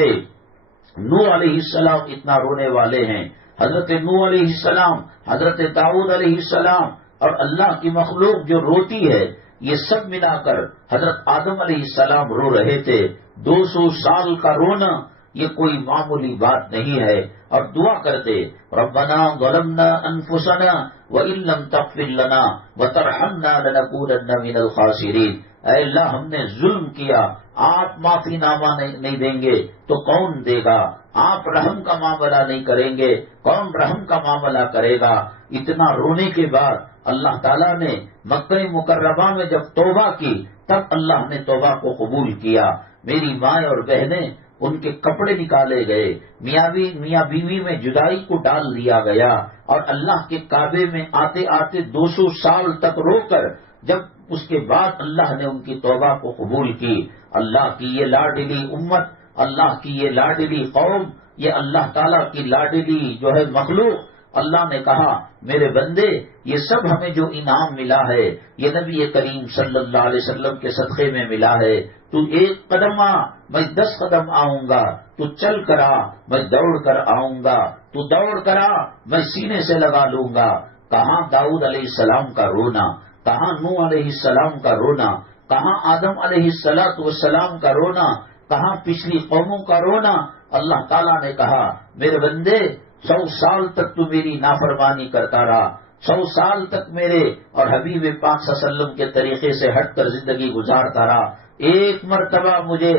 نوح علیہ السلام اتنا رونے والے ہیں، حضرت نوح علیہ السلام، حضرت داؤد علیہ السلام اور اللہ کی مخلوق جو روتی ہے، یہ سب ملا کر حضرت آدم علیہ السلام رو رہے تھے۔ 200 سال کا رونا یہ کوئی معمولی بات نہیں ہے، اور دعا کرتے ربنا ظلمنا انفسنا وان لم تغفر لنا وترحمنا لنكونن من الخاسرین، اے اللہ ہم نے ظلم کیا، آپ معافی نامہ نہیں دیں گے تو کون دے گا، آپ رحم کا معاملہ نہیں کریں گے کون رحم کا معاملہ کرے گا۔ اتنا رونے کے بعد اللہ تعالیٰ نے مکہ مکرمہ میں جب توبہ کی تب اللہ نے توبہ کو قبول کیا۔ میری ماں اور بہنیں، ان کے کپڑے نکالے گئے، میاں بیوی میں جدائی کو ڈال دیا گیا، اور اللہ کے کعبے میں آتے آتے 200 سال تک رو کر جب اس کے بعد اللہ نے ان کی توبہ کو قبول کی۔ اللہ کی یہ لاڈلی امت، اللہ کی یہ لاڈلی قوم، یہ اللہ تعالیٰ کی لاڈلی جو ہے مخلوق، اللہ نے کہا میرے بندے یہ سب ہمیں جو انعام ملا ہے یہ نبی کریم صلی اللہ علیہ وسلم کے صدقے میں ملا ہے۔ تو 1 قدم آ، میں 10 قدم آؤں گا، تو چل کر آ، میں دوڑ کر آؤں گا، تو دوڑ کر آ، میں سینے سے لگا لوں گا۔ کہاں داؤد علیہ السلام کا رونا، کہاں نوح علیہ السلام کا رونا، کہاں آدم علیہ السلام کا رونا، کہاں پچھلی قوموں کا رونا۔ اللہ تعالیٰ نے کہا میرے بندے 100 سال تک تو میری نافرمانی کرتا رہا، 100 سال تک میرے اور حبیب پاک صلی اللہ علیہ وسلم کے طریقے سے ہٹ کر زندگی گزارتا رہا، ایک مرتبہ مجھے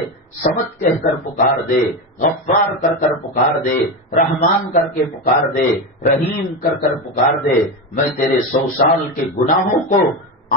سمت کہہ کر پکار دے، غفار کر کر پکار دے، رحمان کر کے پکار دے، رحیم کر کر پکار دے، میں تیرے 100 سال کے گناہوں کو،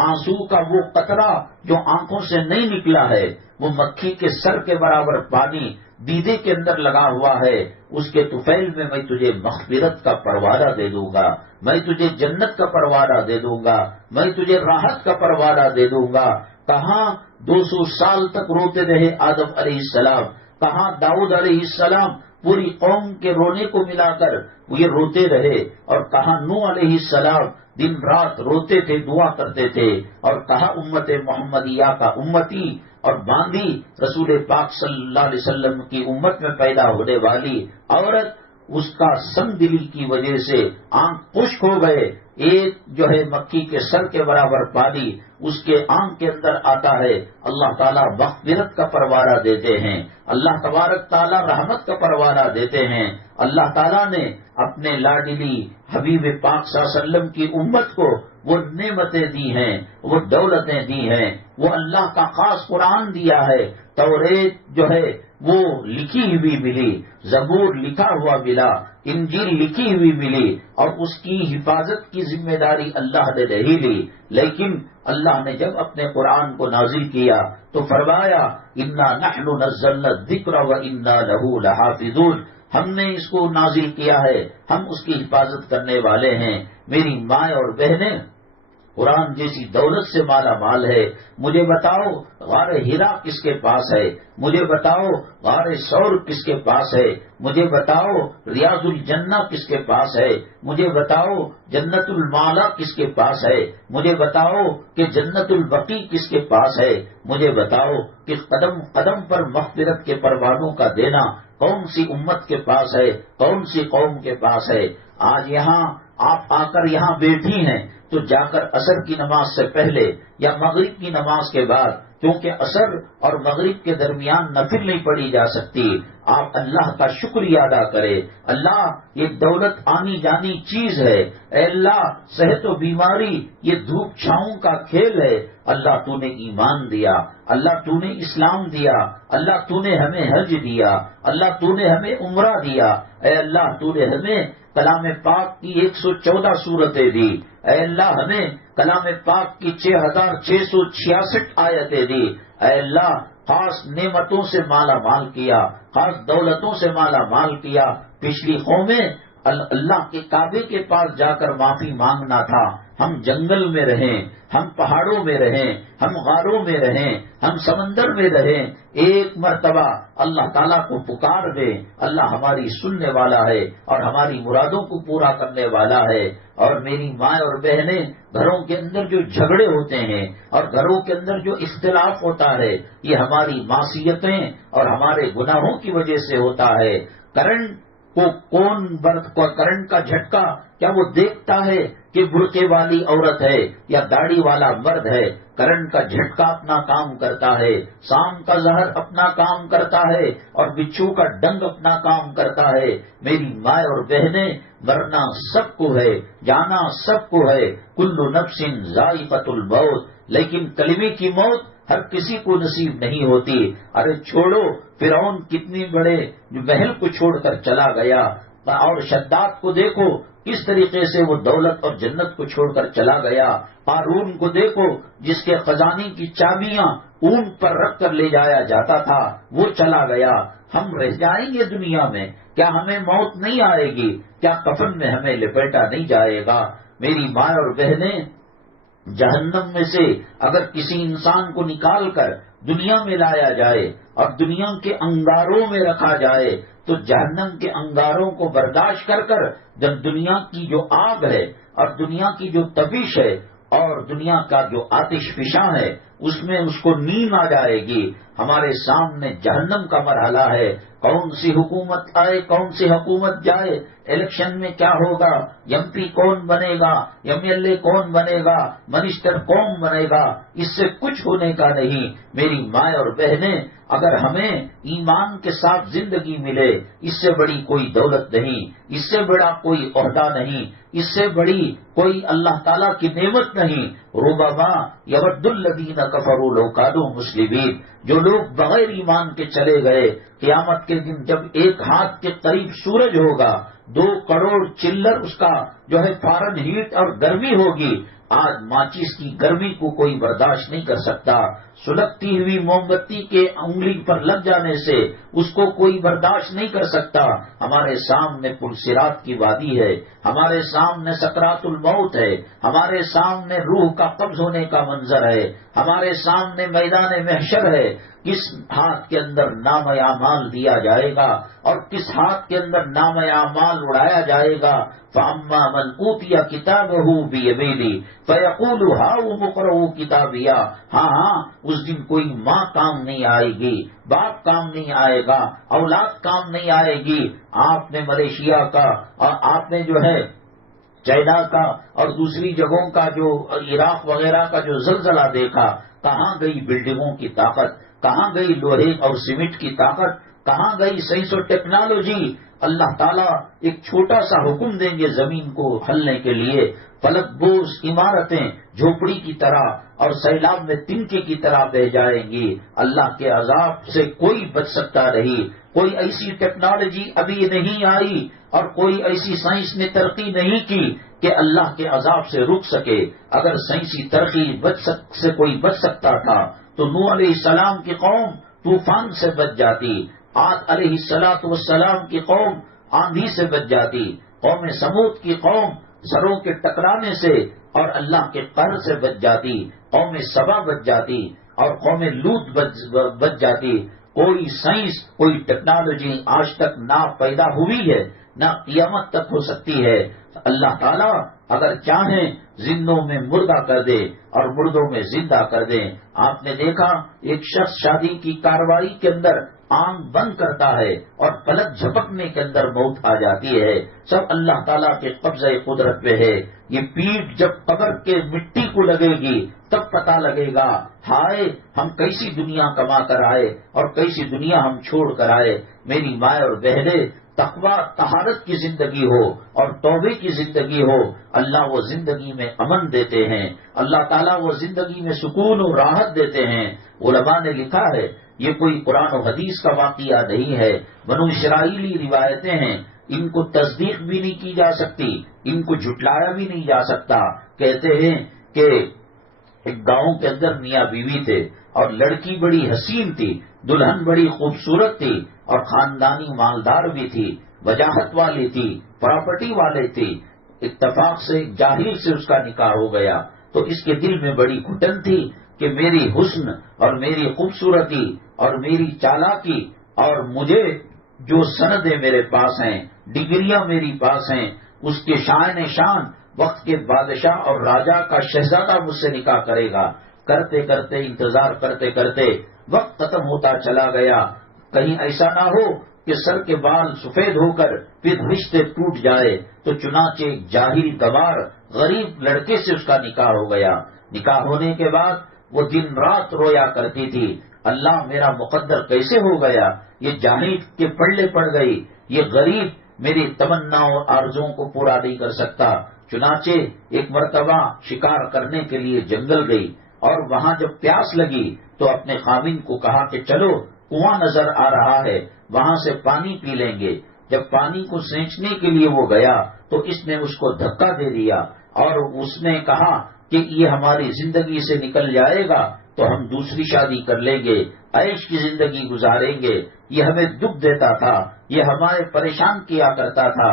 آنسو کا وہ قطرہ جو آنکھوں سے نہیں نکلا ہے، وہ مکھی کے سر کے برابر پانی دیدے کے اندر لگا ہوا ہے، اس کے طفیل میں میں تجھے مغفرت کا پروانہ دے دوں گا، میں تجھے جنت کا پروانہ دے دوں گا، میں تجھے راحت کا پروانہ دے دوں گا۔ کہاں 200 سال تک روتے رہے آدم علیہ السلام، کہاں داؤد علیہ السلام پوری قوم کے رونے کو ملا کر یہ روتے رہے، اور کہاں نوح علیہ السلام دن رات روتے تھے، دعا کرتے تھے، اور کہا امت محمدیہ کا امتی اور باندھی رسول پاک صلی اللہ علیہ وسلم کی امت میں پیدا ہونے والی عورت، اس کا سنگ دلی کی وجہ سے آنکھ خشک ہو گئے، ایک جو ہے مکھی کے سر کے برابر پانی اس کے آنکھ کے اندر آتا ہے، اللہ تعالیٰ مغفرت کا پروانہ دیتے ہیں، اللہ تبارک تعالیٰ رحمت کا پروانہ دیتے ہیں۔ اللہ تعالیٰ نے اپنے لاڈلی حبیب پاک صلی اللہ علیہ وسلم کی امت کو وہ نعمتیں دی ہیں، وہ دولتیں دی ہیں، وہ اللہ کا خاص قرآن دیا ہے، توریت جو ہے وہ لکھی ہوئی ملی، زبور لکھا ہوا ملا، انجیل لکھی ہوئی ملی، اور اس کی حفاظت کی ذمہ داری اللہ نے نہیں لی، لیکن اللہ نے جب اپنے قرآن کو نازل کیا تو فرمایا انا نحن نزلنا الذکر وانا لہ لحافظون، ہم نے اس کو نازل کیا ہے، ہم اس کی حفاظت کرنے والے ہیں۔ میری ماں اور بہنیں، قرآن جیسی دولت سے مالا مال ہے، مجھے بتاؤ غار ہیرا کس کے پاس ہے، مجھے بتاؤ غار ثور کس کے پاس ہے، مجھے بتاؤ ریاض الجنہ کس کے پاس ہے، مجھے بتاؤ جنت المالا کس کے پاس ہے، مجھے بتاؤ کہ جنت البقیع کس کے پاس ہے، مجھے بتاؤ کہ قدم قدم پر مغفرت کے پروانوں کا دینا کون سی امت کے پاس ہے، کون سی قوم کے پاس ہے۔ آج یہاں آپ آ کر یہاں بیٹھی ہیں تو جا کر عصر کی نماز سے پہلے یا مغرب کی نماز کے بعد، کیونکہ عصر اور مغرب کے درمیان نفل نہیں پڑھی جا سکتی، آپ اللہ کا شکریہ ادا کرے۔ اللہ یہ دولت آنی جانی چیز ہے، اے اللہ صحت و بیماری یہ دھوپ چھاؤں کا کھیل ہے، اللہ تو نے ایمان دیا، اللہ تو نے اسلام دیا، اللہ تو نے ہمیں حج دیا، اللہ تو نے ہمیں عمرہ دیا، اے اللہ تو نے ہمیں کلام پاک کی 114 صورتیں دی، اے اللہ ہمیں کلام پاک کی 6666 آیتیں دی، اے اللہ خاص نعمتوں سے مالا مال کیا، خاص دولتوں سے مالا مال کیا۔ پچھلی قومیں اللہ کے کعبے کے پاس جا کر معافی مانگنا تھا. ہم جنگل میں رہیں، ہم پہاڑوں میں رہیں، ہم غاروں میں رہیں، ہم سمندر میں رہیں، ایک مرتبہ اللہ تعالیٰ کو پکار دیں. اللہ ہماری سننے والا ہے اور ہماری مرادوں کو پورا کرنے والا ہے. اور میری ماں اور بہنیں، گھروں کے اندر جو جھگڑے ہوتے ہیں اور گھروں کے اندر جو اختلاف ہوتا ہے، یہ ہماری معصیتیں اور ہمارے گناہوں کی وجہ سے ہوتا ہے. کرنٹ کو کرنٹ کا جھٹکا کیا وہ دیکھتا ہے کہ برقعے والی عورت ہے یا داڑھی والا مرد ہے؟ کرنٹ کا جھٹکا اپنا کام کرتا ہے، سام کا زہر اپنا کام کرتا ہے اور بچھو کا ڈنگ اپنا کام کرتا ہے. میری ماں اور بہنیں، مرنا سب کو ہے، جانا سب کو ہے. کل نفس ذائقۃ الموت، لیکن کلمے کی موت ہر کسی کو نصیب نہیں ہوتی. ارے چھوڑو، فرعون کتنی بڑے محل کو چھوڑ کر چلا گیا، اور شداد کو دیکھو کس طریقے سے وہ دولت اور جنت کو چھوڑ کر چلا گیا. قارون کو دیکھو جس کے خزانے کی چابیاں اونٹ پر رکھ کر لے جایا جاتا تھا، وہ چلا گیا. ہم رہ جائیں گے دنیا میں؟ کیا ہمیں موت نہیں آئے گی؟ کیا کفن میں ہمیں لپیٹا نہیں جائے گا؟ میری ماں اور بہنیں، جہنم میں سے اگر کسی انسان کو نکال کر دنیا میں لایا جائے اور دنیا کے انگاروں میں رکھا جائے تو جہنم کے انگاروں کو برداشت کر کر جب دنیا کی جو آگ ہے اور دنیا کی جو تپش ہے اور دنیا کا جو آتش فشاں ہے اس میں اس کو نیند آ جائے گی. ہمارے سامنے جہنم کا مرحلہ ہے. کون سی حکومت آئے، کون سی حکومت جائے، الیکشن میں کیا ہوگا، ایم پی کون بنے گا، ایم ایل اے کون بنے گا، منسٹر کون بنے گا، اس سے کچھ ہونے کا نہیں. میری ماں اور بہنیں، اگر ہمیں ایمان کے ساتھ زندگی ملے، اس سے بڑی کوئی دولت نہیں، اس سے بڑا کوئی عہدہ نہیں، اس سے بڑی کوئی اللہ تعالیٰ کی نعمت نہیں. ربما یود الذین کفروا لو کانوا مسلمین، جو لوگ بغیر ایمان کے چلے گئے، قیامت کے دن جب ایک ہاتھ کے قریب سورج ہوگا، 2 کروڑ چلر اس کا جو ہے فارن ہیٹ اور گرمی ہوگی. آج ماچس کی گرمی کو کوئی برداشت نہیں کر سکتا. سلگتی ہوئی موم بتی کے انگلی پر لگ جانے سے اس کو کوئی برداشت نہیں کر سکتا. ہمارے سامنے پل صراط کی وادی ہے، ہمارے سامنے سکرات الموت ہے، ہمارے سامنے روح کا قبض ہونے کا منظر ہے، ہمارے سامنے میدان محشر ہے. کس ہاتھ کے اندر نام اعمال دیا جائے گا اور کس ہاتھ کے اندر نام اعمال اڑایا جائے گا. فَأَمَّا مَنْ أُوتِيَ كِتَابَهُ بِيَمِينِهِ فَيَقُولُ هَاؤُمُ اقْرَءُوا كِتَابِيَهْ. ہاں اس دن کوئی ماں کام نہیں آئے گی، باپ کام نہیں آئے گا، اولاد کام نہیں آئے گی. آپ نے ملیشیا کا اور آپ نے جو ہے چائنا کا اور دوسری جگہوں کا جو عراق وغیرہ کا جو زلزلہ دیکھا، کہاں گئی بلڈنگوں کی طاقت، کہاں گئی لوہے اور سیمنٹ کی طاقت، کہاں گئی سائنس اور ٹیکنالوجی. اللہ تعالیٰ ایک چھوٹا سا حکم دیں گے زمین کو ہلنے کے لیے، فلک بوز عمارتیں جھوپڑی کی طرح اور سیلاب میں تنکے کی طرح بہ جائیں گی. اللہ کے عذاب سے کوئی بچ سکتا نہیں. کوئی ایسی ٹیکنالوجی ابھی نہیں آئی اور کوئی ایسی سائنس نے ترقی نہیں کی کہ اللہ کے عذاب سے رک سکے. اگر سائنسی ترقی سے کوئی بچ سکتا تھا تو نوح علیہ السلام کی قوم طوفان سے بچ جاتی، عاد علیہ السلام کی قوم آندھی سے بچ جاتی، قوم سمود کی قوم سروں کے ٹکرانے سے اور اللہ کے قہر سے بچ جاتی، قوم سبا بچ جاتی اور قوم لوط بچ جاتی. کوئی سائنس، کوئی ٹیکنالوجی آج تک نہ پیدا ہوئی ہے نہ قیامت تک ہو سکتی ہے. اللہ تعالیٰ اگر چاہیں زندوں میں مردہ کر دے اور مردوں میں زندہ کر دیں. آپ نے دیکھا ایک شخص شادی کی کارروائی کے اندر آنکھ بند کرتا ہے اور پلک جھپکنے کے اندر موت آ جاتی ہے. سب اللہ تعالیٰ کے قبضہ قدرت پہ ہے. یہ پیٹھ جب قبر کے مٹی کو لگے گی تب پتہ لگے گا ہائے ہم کیسی دنیا کما کر آئے اور کیسی دنیا ہم چھوڑ کر آئے. میری ماں اور بہنیں، تقویٰ طہارت کی زندگی ہو اور توبے کی زندگی ہو، اللہ وہ زندگی میں امن دیتے ہیں، اللہ تعالیٰ وہ زندگی میں سکون و راحت دیتے ہیں. علماء نے لکھا ہے یہ کوئی قرآن و حدیث کا واقعہ نہیں ہے، بنو اسرائیلی روایتیں ہیں. ان کو تصدیق بھی نہیں کی جا سکتی، ان کو جھٹلایا بھی نہیں جا سکتا. کہتے ہیں کہ ایک گاؤں کے اندر میاں بیوی تھے اور لڑکی بڑی حسین تھی، دلہن بڑی خوبصورت تھی اور خاندانی مالدار بھی تھی. وجاہت والی تھی، پراپرٹی والے تھی، اتفاق سے ایک جاہل سے اس کا نکاح ہو گیا تو اس کے دل میں بڑی گھٹن تھی کہ میری حسن اور میری خوبصورتی اور میری چالاکی اور مجھے جو سندیں میرے پاس ہیں، ڈگریاں میری پاس ہیں، اس کے شان وقت کے بادشاہ اور راجا کا شہزادہ مجھ سے نکاح کرے گا۔ کرتے کرتے انتظار کرتے کرتے وقت ختم ہوتا چلا گیا، کہیں ایسا نہ ہو کہ سر کے بال سفید ہو کر پھر رشتے ٹوٹ جائے، تو چنانچہ ایک جاہل گوار غریب لڑکے سے اس کا نکاح ہو گیا۔ نکاح ہونے کے بعد وہ دن رات رویا کرتی تھی، اللہ میرا مقدر کیسے ہو گیا، یہ جاہل کے پلے پڑ گئی، یہ غریب میری تمنا اور آرزوؤں کو پورا نہیں کر سکتا۔ چنانچہ ایک مرتبہ شکار کرنے کے لیے جنگل گئی اور وہاں جب پیاس لگی تو اپنے خاوند کو کہا کہ چلو کنواں نظر آ رہا ہے، وہاں سے پانی پی لیں گے۔ جب پانی کو سینچنے کے لیے وہ گیا تو اس نے اس کو دھکا دے دیا اور اس نے کہا کہ یہ ہماری زندگی سے نکل جائے گا تو ہم دوسری شادی کر لیں گے، عیش کی زندگی گزاریں گے۔ یہ ہمیں دکھ دیتا تھا، یہ ہمارے پریشان کیا کرتا تھا،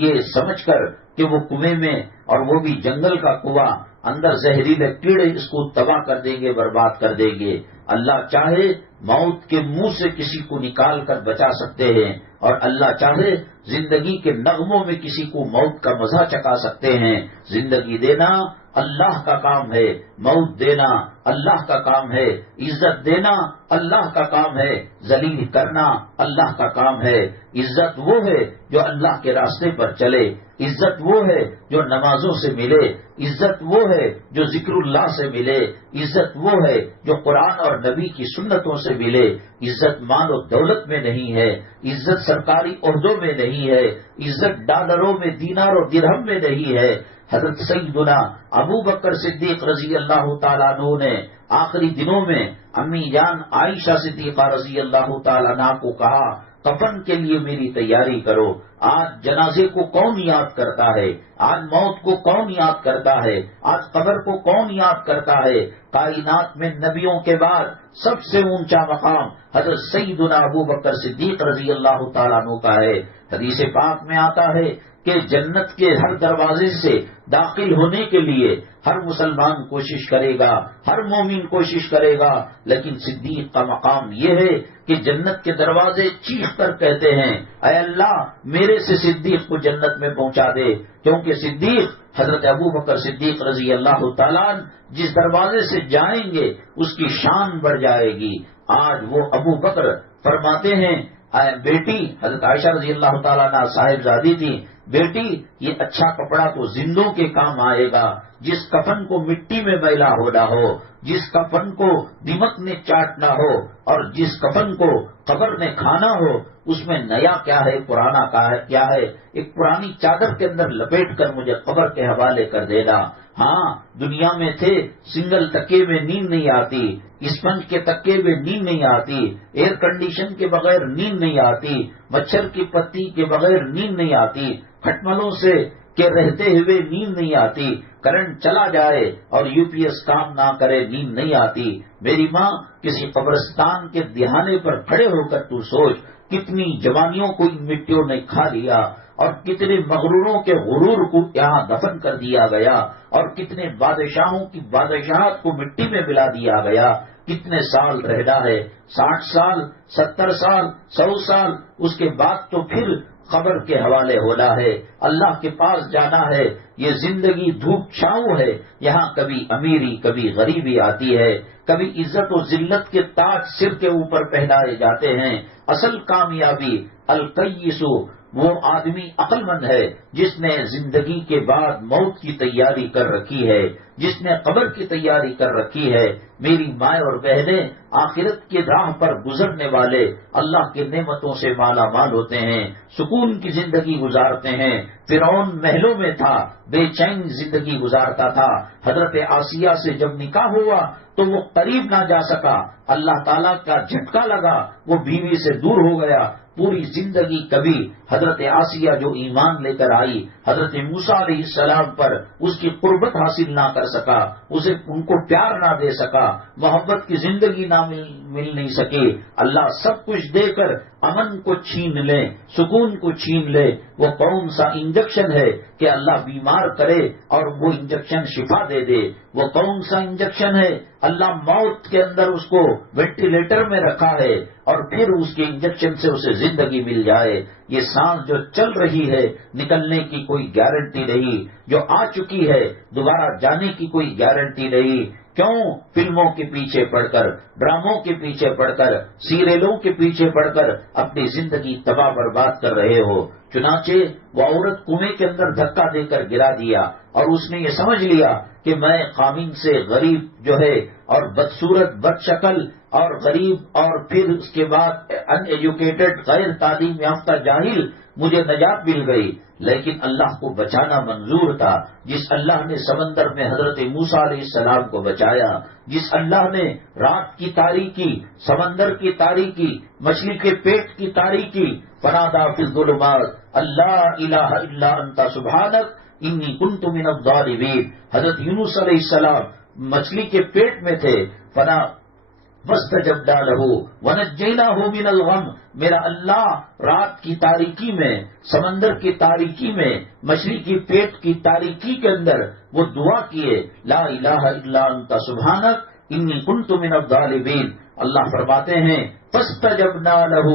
یہ سمجھ کر کہ وہ کنویں میں، اور وہ بھی جنگل کا کنواں، اندر زہریلے کیڑے اس کو تباہ کر دیں گے، برباد کر دیں گے۔ اللہ چاہے موت کے منہ سے کسی کو نکال کر بچا سکتے ہیں، اور اللہ چاہے زندگی کے نغموں میں کسی کو موت کا مزہ چکھا سکتے ہیں۔ زندگی دینا اللہ کا کام ہے، موت دینا اللہ کا کام ہے، عزت دینا اللہ کا کام ہے، ذلیل کرنا اللہ کا کام ہے۔ عزت وہ ہے جو اللہ کے راستے پر چلے، عزت وہ ہے جو نمازوں سے ملے، عزت وہ ہے جو ذکر اللہ سے ملے، عزت وہ ہے جو قرآن اور نبی کی سنتوں سے ملے۔ عزت مال و دولت میں نہیں ہے، عزت سرکاری عہدوں میں نہیں ہے، عزت ڈالروں میں، دینار و درہم میں نہیں ہے۔ حضرت سیدنا ابو بکر صدیق رضی اللہ تعالیٰ عنہ نے آخری دنوں میں امی جان عائشہ صدیقہ رضی اللہ تعالیٰ عنہ کو کہا کفن کے لیے میری تیاری کرو۔ آج جنازے کو کون یاد کرتا ہے، آج موت کو کون یاد کرتا ہے، آج قبر کو کون یاد کرتا ہے۔ کائنات میں نبیوں کے بعد سب سے اونچا مقام حضرت سیدنا ابو بکر صدیق رضی اللہ تعالیٰ عنہ کا ہے۔ حدیث پاک میں آتا ہے کہ جنت کے ہر دروازے سے داخل ہونے کے لیے ہر مسلمان کوشش کرے گا، ہر مومن کوشش کرے گا، لیکن صدیق کا مقام یہ ہے کہ جنت کے دروازے چیخ کر کہتے ہیں اے اللہ میرے سے صدیق کو جنت میں پہنچا دے، کیونکہ صدیق حضرت ابو بکر صدیق رضی اللہ تعالیٰ جس دروازے سے جائیں گے اس کی شان بڑھ جائے گی۔ آج وہ ابو بکر فرماتے ہیں بیٹی، حضرت عائشہ رضی اللہ تعالیٰ عنہ صاحبزادی تھی، بیٹی یہ اچھا کپڑا تو زندوں کے کام آئے گا، جس کفن کو مٹی میں میلا ہونا ہو، جس کفن کو دمک نے چاٹنا ہو، اور جس کفن کو قبر نے کھانا ہو، اس میں نیا کیا ہے پرانا کیا ہے، ایک پرانی چادر کے اندر لپیٹ کر مجھے قبر کے حوالے کر دینا۔ ہاں دنیا میں تھے سنگل تکے میں نیند نہیں آتی، اسپنج کے تکے میں نیند نہیں آتی، ایئر کنڈیشن کے بغیر نیند نہیں آتی، مچھر کی پتی کے بغیر نیند نہیں آتی، کھٹملوں سے کہ رہتے ہوئے نیند نہیں آتی، کرنٹ چلا جائے اور یو پی ایس کام نہ کرے نیند نہیں آتی۔ میری ماں کسی قبرستان کے دہانے پر کھڑے ہو کر تو سوچ کتنی جوانیوں کو ان مٹیوں نے کھا لیا، اور کتنے مغروروں کے غرور کو یہاں دفن کر دیا گیا، اور کتنے بادشاہوں کی بادشاہت کو مٹی میں ملا دیا گیا۔ کتنے سال رہنا ہے، 60 سال، 70 سال، 100 سال، اس کے بعد تو پھر قبر کے حوالے ہونا ہے، اللہ کے پاس جانا ہے۔ یہ زندگی دھوپ چھاؤں ہے، یہاں کبھی امیری کبھی غریبی آتی ہے، کبھی عزت و ذلت کے تاج سر کے اوپر پہنائے جاتے ہیں۔ اصل کامیابی القیس وہ آدمی عقل مند ہے جس نے زندگی کے بعد موت کی تیاری کر رکھی ہے، جس نے قبر کی تیاری کر رکھی ہے۔ میری مائیں اور بہنیں آخرت کی راہ پر گزرنے والے اللہ کی نعمتوں سے مالا مال ہوتے ہیں، سکون کی زندگی گزارتے ہیں۔ فرعون محلوں میں تھا، بے چین زندگی گزارتا تھا، حضرت آسیہ سے جب نکاح ہوا تو وہ قریب نہ جا سکا، اللہ تعالیٰ کا جھٹکا لگا، وہ بیوی سے دور ہو گیا، پوری زندگی کبھی حضرت آسیہ جو ایمان لے کر آئی حضرت موسیٰ علیہ السلام پر اس کی قربت حاصل نہ کر سکا، اسے ان کو پیار نہ دے سکا، محبت کی زندگی نہ مل نہیں سکی، اللہ سب کچھ دے کر امن کو چھین لے، سکون کو چھین لے، وہ کون سا انجیکشن ہے کہ اللہ بیمار کرے اور وہ انجیکشن شفا دے دے؟ وہ کون سا انجیکشن ہے اللہ موت کے اندر اس کو وینٹیلیٹر میں رکھا ہے اور پھر اس کے انجیکشن سے اسے زندگی مل جائے؟ یہ سانس جو چل رہی ہے نکلنے کی کوئی گارنٹی نہیں، جو آ چکی ہے دوبارہ جانے کی کوئی گارنٹی نہیں۔ کیوں فلموں کے پیچھے پڑ کر، ڈراموں کے پیچھے پڑ کر، سیریلوں کے پیچھے پڑ کر اپنی زندگی تباہ برباد کر رہے ہو؟ چنانچہ وہ عورت کنویں کے اندر دھکا دے کر گرا دیا اور اس نے یہ سمجھ لیا کہ میں خامن سے غریب جو ہے اور بدصورت بد شکل اور غریب اور پھر اس کے بعد ان ایجوکیٹڈ غیر تعلیم یافتہ جاہل مجھے نجات مل گئی، لیکن اللہ کو بچانا منظور تھا۔ جس اللہ نے سمندر میں حضرت موسیٰ علیہ السلام کو بچایا، جس اللہ نے رات کی تاریکی، سمندر کی تاریکی، مچھلی کے پیٹ کی تاریکی، فنادی فی الظلمات اللہ الہ الا انت سبحانک انی کنت من الظالمین۔ حضرت یونس علیہ السلام مچھلی کے پیٹ میں تھے، فاستجبنا لہ ونجیناہ من الغم۔ میرا اللہ رات کی تاریکی میں، سمندر کی تاریکی میں، مچھلی کی پیٹ کی تاریکی کے اندر وہ دعا کیے، لا الہ الا انت سبحانک انی کنت من الظالمین۔ اللہ فرماتے ہیں فاستجبنا لہ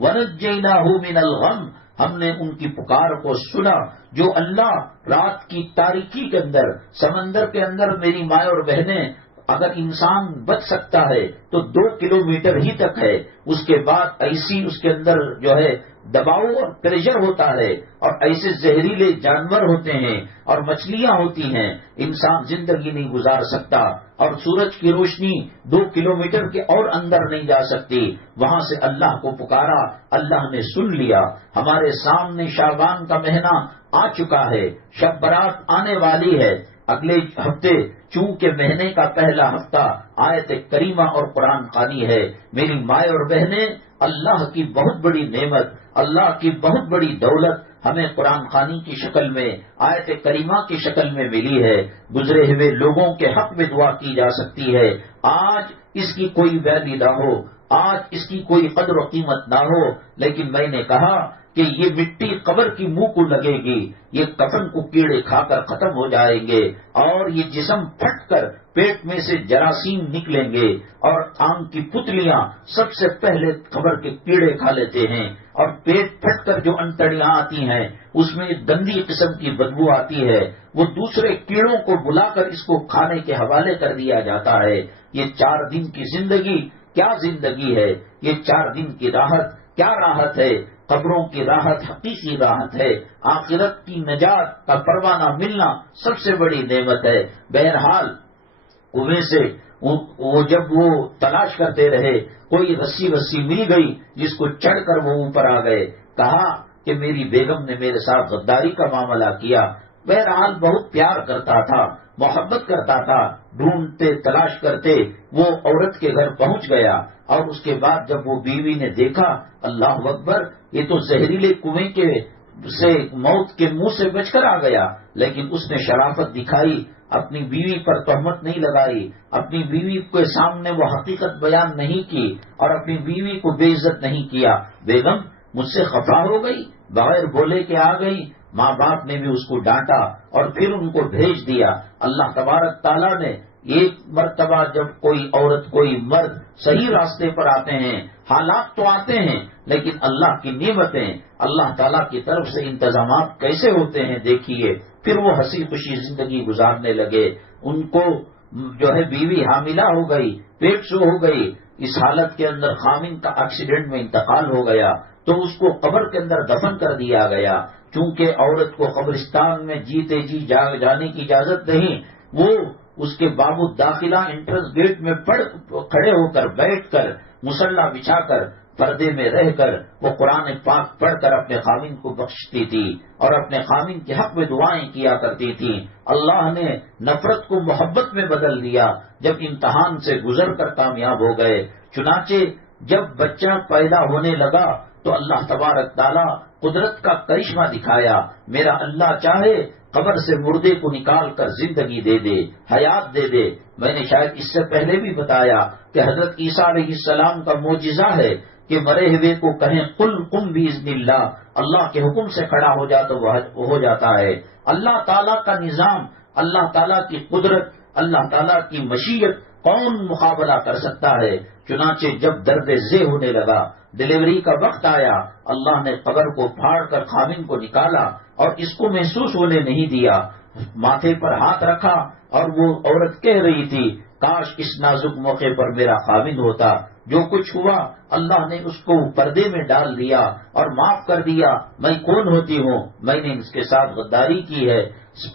ونجیناہ من الغم، ہم نے ان کی پکار کو سنا۔ جو اللہ رات کی تاریکی کے اندر، سمندر کے اندر میری مائیں اور بہنیں، اگر انسان بچ سکتا ہے تو 2 کلومیٹر ہی تک ہے، اس کے بعد ایسی اس کے اندر جو ہے دباؤ اور پریشر ہوتا ہے اور ایسے زہریلے جانور ہوتے ہیں اور مچھلیاں ہوتی ہیں، انسان زندگی نہیں گزار سکتا، اور سورج کی روشنی 2 کلومیٹر کے اور اندر نہیں جا سکتی۔ وہاں سے اللہ کو پکارا، اللہ نے سن لیا۔ ہمارے سامنے شعبان کا مہینہ آ چکا ہے، شب برات آنے والی ہے، اگلے ہفتے چونکہ مہینے کا پہلا ہفتہ آیت کریمہ اور قرآن خوانی ہے۔ میری مائیں اور بہنیں، اللہ کی بہت بڑی نعمت، اللہ کی بہت بڑی دولت ہمیں قرآن خوانی کی شکل میں، آیت کریمہ کی شکل میں ملی ہے۔ گزرے ہوئے لوگوں کے حق میں دعا کی جا سکتی ہے۔ آج اس کی کوئی ویلیو نہ ہو، آج اس کی کوئی قدر و قیمت نہ ہو، لیکن میں نے کہا کہ یہ مٹی قبر کی منہ کو لگے گی، یہ کفن کو کیڑے کھا کر ختم ہو جائیں گے، اور یہ جسم پھٹ کر پیٹ میں سے جراثیم نکلیں گے، اور آنکھ کی پتلیاں سب سے پہلے قبر کے کیڑے کھا لیتے ہیں، اور پیٹ پھٹ کر جو انتڑیاں آتی ہیں اس میں گندی قسم کی بدبو آتی ہے، وہ دوسرے کیڑوں کو بلا کر اس کو کھانے کے حوالے کر دیا جاتا ہے۔ یہ 4 دن کی زندگی کیا زندگی ہے؟ یہ 4 دن کی راحت کیا راحت ہے؟ قبروں کی راحت حقیقی راحت ہے، آخرت کی نجات کا پروانہ ملنا سب سے بڑی نعمت ہے۔ بہرحال کنویں سے وہ جب وہ تلاش کرتے رہے، کوئی رسی مل گئی جس کو چڑھ کر وہ اوپر آ گئے، کہا کہ میری بیگم نے میرے ساتھ غداری کا معاملہ کیا۔ بہرحال بہت پیار کرتا تھا، محبت کرتا تھا، ڈھونڈتے تلاش کرتے وہ عورت کے گھر پہنچ گیا، اور اس کے بعد جب وہ بیوی نے دیکھا، اللہ اکبر، یہ تو زہریلے کنویں کے سے موت کے منہ سے بچ کر آ گیا، لیکن اس نے شرافت دکھائی، اپنی بیوی پر تہمت نہیں لگائی، اپنی بیوی کے سامنے وہ حقیقت بیان نہیں کی اور اپنی بیوی کو بے عزت نہیں کیا۔ بیگم مجھ سے خفا ہو گئی، بغیر بولے کے آ گئی۔ ماں باپ نے بھی اس کو ڈانٹا اور پھر ان کو بھیج دیا۔ اللہ تبارک تعالیٰ نے ایک مرتبہ جب کوئی عورت کوئی مرد صحیح راستے پر آتے ہیں، حالات تو آتے ہیں لیکن اللہ کی نعمتیں، اللہ تعالیٰ کی طرف سے انتظامات کیسے ہوتے ہیں دیکھیے، پھر وہ ہنسی خوشی زندگی گزارنے لگے۔ ان کو جو ہے بیوی حاملہ ہو گئی، پیٹ سو ہو گئی، اس حالت کے اندر خامن کا ایکسیڈنٹ میں انتقال ہو گیا تو اس کو قبر کے اندر دفن کر دیا گیا۔ چونکہ عورت کو قبرستان میں جیتے جی جانے کی اجازت نہیں، وہ اس کے باب الداخلہ انٹرنس گیٹ میں کھڑے ہو کر بیٹھ کر مصلی بچھا کر پردے میں رہ کر وہ قرآن پاک پڑھ کر اپنے خامن کو بخشتی تھی اور اپنے خامن کے حق میں دعائیں کیا کرتی تھی۔ اللہ نے نفرت کو محبت میں بدل دیا جب امتحان سے گزر کر کامیاب ہو گئے۔ چنانچہ جب بچہ پیدا ہونے لگا تو اللہ تبارک تعالیٰ قدرت کا کرشمہ دکھایا. میرا اللہ چاہے قبر سے مردے کو نکال کر زندگی دے دے، حیات دے دے. میں نے شاید اس سے پہلے بھی بتایا کہ حضرت عیسیٰ علیہ السلام کا معجزہ ہے کہ مرے ہوئے کو کہیں قل قم باذن اللہ، اللہ کے حکم سے کھڑا ہو جا تو وہ ہو جاتا ہے. اللہ تعالیٰ کا نظام، اللہ تعالیٰ کی قدرت، اللہ تعالیٰ کی مشیت کون مقابلہ کر سکتا ہے؟ چنانچہ جب درد ذہ ہونے لگا، ڈلیوری کا وقت آیا، اللہ نے قبر کو پھاڑ کر خامن کو نکالا اور اس کو محسوس ہونے نہیں دیا. ماتھے پر ہاتھ رکھا اور وہ عورت کہہ رہی تھی کاش اس نازک موقع پر میرا خامن ہوتا. جو کچھ ہوا اللہ نے اس کو پردے میں ڈال دیا اور معاف کر دیا. میں کون ہوتی ہوں؟ میں نے اس کے ساتھ غداری کی ہے.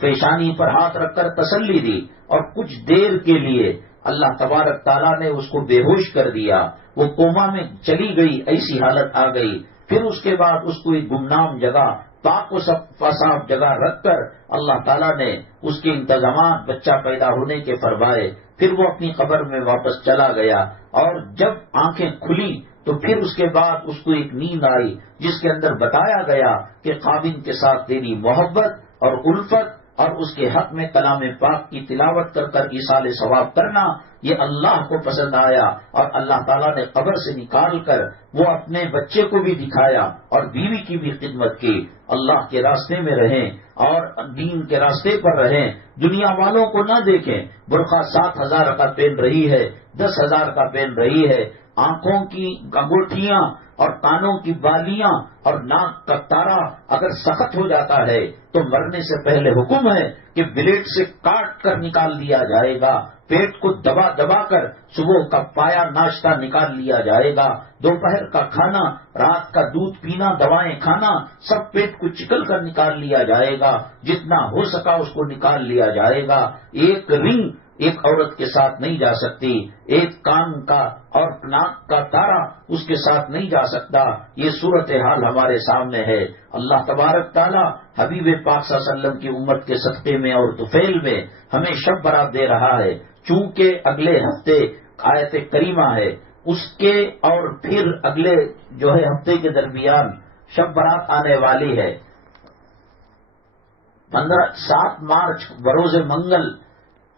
پیشانی پر ہاتھ رکھ کر تسلی دی اور کچھ دیر کے لیے اللہ تبارک تعالیٰ نے اس کو بے ہوش کر دیا. وہ کوما میں چلی گئی، ایسی حالت آ گئی. پھر اس کے بعد اس کو ایک گمنام جگہ، پاک و صاف جگہ رکھ کر اللہ تعالیٰ نے اس کے انتظامات بچہ پیدا ہونے کے فرمائے. پھر وہ اپنی قبر میں واپس چلا گیا اور جب آنکھیں کھلی تو پھر اس کے بعد اس کو ایک نیند آئی جس کے اندر بتایا گیا کہ خاوند کے ساتھ تیری محبت اور الفت اور اس کے حق میں کلام پاک کی تلاوت کر کر ایصال ثواب کرنا یہ اللہ کو پسند آیا. اور اللہ تعالیٰ نے قبر سے نکال کر وہ اپنے بچے کو بھی دکھایا اور بیوی کی بھی خدمت کی. اللہ کے راستے میں رہیں اور دین کے راستے پر رہیں، دنیا والوں کو نہ دیکھیں. برقع 7,000 کا پہن رہی ہے، 10,000 کا پہن رہی ہے. آنکھوں کی انگوٹھیاں اور کانوں کی بالیاں اور ناک کا تارا اگر سخت ہو جاتا ہے تو مرنے سے پہلے حکم ہے کہ بلیڈ سے کاٹ کر نکال دیا جائے گا. پیٹ کو دبا دبا کر صبح کا پایا ناشتہ نکال لیا جائے گا. دوپہر کا کھانا، رات کا دودھ پینا، دوائیں کھانا، سب پیٹ کو چکل کر نکال لیا جائے گا. جتنا ہو سکا اس کو نکال لیا جائے گا. ایک رنگ ایک عورت کے ساتھ نہیں جا سکتی، ایک کان کا اور ناک کا تارا اس کے ساتھ نہیں جا سکتا. یہ صورتحال ہمارے سامنے ہے. اللہ تبارک تعالیٰ حبیب پاک صلی اللہ علیہ وسلم کی امت کے صدقے میں اور طفیل میں ہمیں شب برات دے رہا ہے. چونکہ اگلے ہفتے آیت کریمہ ہے، اس کے اور پھر اگلے جو ہے ہفتے کے درمیان شب برات آنے والی ہے. 7 مارچ بروز منگل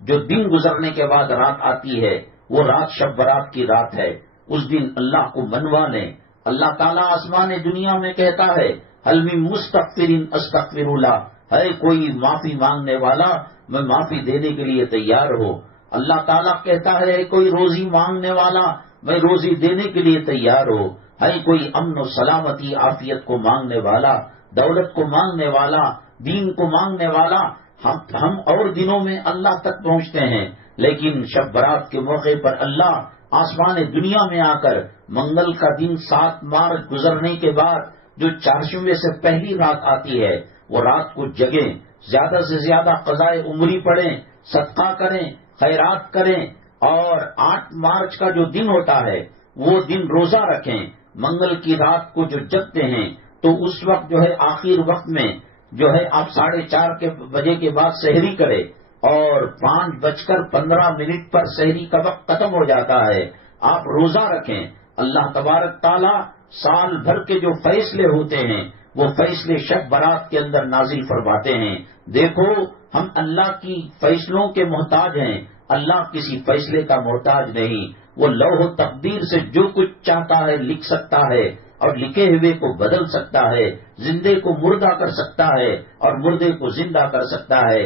جو دن گزرنے کے بعد رات آتی ہے وہ رات شب برات کی رات ہے. اس دن اللہ کو منوا لیں. اللہ تعالیٰ آسمان دنیا میں کہتا ہے حل من مستغفر استغفر اللہ، ہے کوئی معافی مانگنے والا میں معافی دینے کے لیے تیار ہوں. اللہ تعالیٰ کہتا ہے کوئی روزی مانگنے والا میں روزی دینے کے لیے تیار ہوں. ہے کوئی امن و سلامتی عافیت کو مانگنے والا، دولت کو مانگنے والا، دین کو مانگنے والا. ہم اور دنوں میں اللہ تک پہنچتے ہیں لیکن شب برات کے موقع پر اللہ آسمان دنیا میں آ کر منگل کا دن 7 مارچ گزرنے کے بعد جو چہارشنبے سے پہلی رات آتی ہے وہ رات کو جگیں، زیادہ سے زیادہ قضائے عمری پڑھیں، صدقہ کریں، خیرات کریں. اور 8 مارچ کا جو دن ہوتا ہے وہ دن روزہ رکھیں. منگل کی رات کو جو جگتے ہیں تو اس وقت جو ہے آخر وقت میں جو ہے آپ 4:30 بجے کے بعد سحری کرے اور 5:15 پر سحری کا وقت ختم ہو جاتا ہے. آپ روزہ رکھیں. اللہ تبارک تعالیٰ سال بھر کے جو فیصلے ہوتے ہیں وہ فیصلے شب برات کے اندر نازل فرماتے ہیں. دیکھو ہم اللہ کی فیصلوں کے محتاج ہیں، اللہ کسی فیصلے کا محتاج نہیں. وہ لوح و تقدیر سے جو کچھ چاہتا ہے لکھ سکتا ہے اور لکھے ہوئے کو بدل سکتا ہے، زندے کو مردہ کر سکتا ہے اور مردے کو زندہ کر سکتا ہے.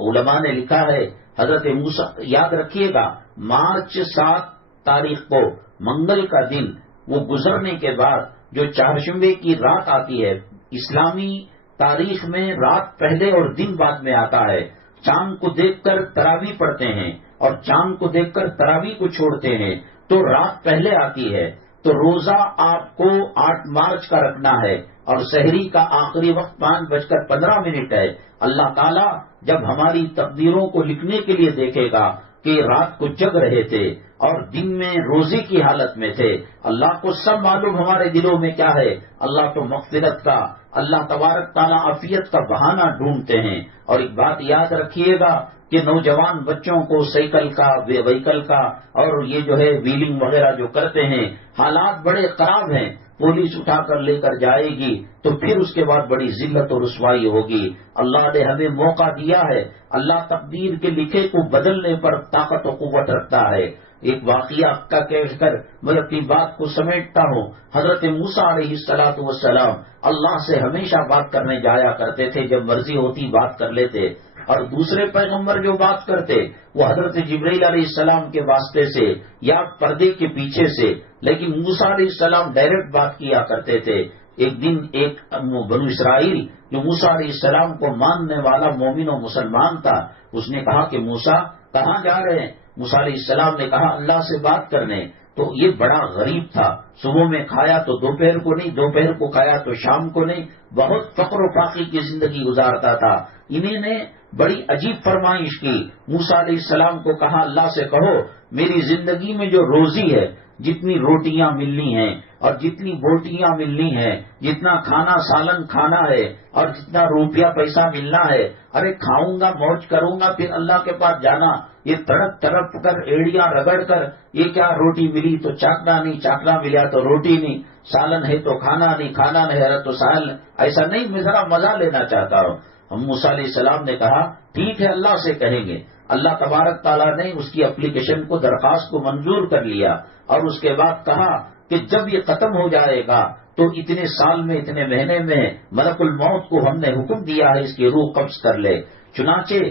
علماء نے لکھا ہے حضرت موسیٰ، یاد رکھیے گا مارچ 7 تاریخ کو منگل کا دن وہ گزرنے کے بعد جو چہارشنبے کی رات آتی ہے، اسلامی تاریخ میں رات پہلے اور دن بعد میں آتا ہے. چاند کو دیکھ کر تراویح پڑھتے ہیں اور چاند کو دیکھ کر تراویح کو چھوڑتے ہیں تو رات پہلے آتی ہے. تو روزہ آپ کو 8 مارچ کا رکھنا ہے اور سحری کا آخری وقت 5:15 ہے. اللہ تعالیٰ جب ہماری تقدیروں کو لکھنے کے لیے دیکھے گا کہ رات کو جگ رہے تھے اور دن میں روزے کی حالت میں تھے، اللہ کو سب معلوم ہمارے دلوں میں کیا ہے. اللہ تو مغفرت کا، اللہ تبارک تعالیٰ عافیت کا بہانہ ڈھونڈتے ہیں. اور ایک بات یاد رکھیے گا کہ نوجوان بچوں کو سائیکل کا، وہیکل کا اور یہ جو ہے ویلنگ وغیرہ جو کرتے ہیں، حالات بڑے خراب ہیں. پولیس اٹھا کر لے کر جائے گی تو پھر اس کے بعد بڑی ذلت و رسوائی ہوگی۔ اللہ نے ہمیں موقع دیا ہے، اللہ تقدیر کے لکھے کو بدلنے پر طاقت و قوت رکھتا ہے۔ ایک واقعہ کا کہہ کر میں اپنی بات کو سمیٹتا ہوں۔ حضرت موسیٰ علیہ السلام اللہ سے ہمیشہ بات کرنے جایا کرتے تھے، جب مرضی ہوتی بات کر لیتے، اور دوسرے پیغمبر جو بات کرتے وہ حضرت جبرائیل علیہ السلام کے واسطے سے یا پردے کے پیچھے سے، لیکن موسیٰ علیہ السلام ڈائریکٹ بات کیا کرتے تھے۔ ایک دن ایک بنو اسرائیل جو موسیٰ علیہ السلام کو ماننے والا مومن و مسلمان تھا، اس نے کہا کہ موسیٰ کہاں جا رہے ہیں؟ موسیٰ علیہ السلام نے کہا اللہ سے بات کرنے۔ تو یہ بڑا غریب تھا، صبح میں کھایا تو دوپہر کو نہیں، دوپہر کو کھایا تو شام کو نہیں، بہت فقر و فاقے کی زندگی گزارتا تھا۔ انہیں نے بڑی عجیب فرمائش کی، موسیٰ علیہ السلام کو کہا اللہ سے کہو میری زندگی میں جو روزی ہے، جتنی روٹیاں ملنی ہیں اور جتنی بوٹیاں ملنی ہیں، جتنا کھانا سالن کھانا ہے اور جتنا روپیہ پیسہ ملنا ہے، ارے کھاؤں گا موج کروں گا پھر اللہ کے پاس جانا، یہ تڑپ تڑپ کر ایڑیاں رگڑ کر یہ کیا روٹی ملی تو چاکنا نہیں، چاکنا ملا تو روٹی نہیں، سالن ہے تو کھانا نہیں، کھانا نہیں ہے تو سالن، ایسا نہیں، میں ذرا مزہ لینا چاہتا ہوں۔ ہم موسیٰ علیہ السلام نے کہا ٹھیک ہے اللہ سے کہیں گے۔ اللہ تبارک تعالیٰ نے اس کی اپلیکیشن کو، درخواست کو منظور کر لیا، اور اس کے بعد کہا کہ جب یہ ختم ہو جائے گا تو اتنے سال میں، اتنے مہینے میں ملک الموت کو ہم نے حکم دیا ہے اس کی روح قبض کر لے۔ چنانچہ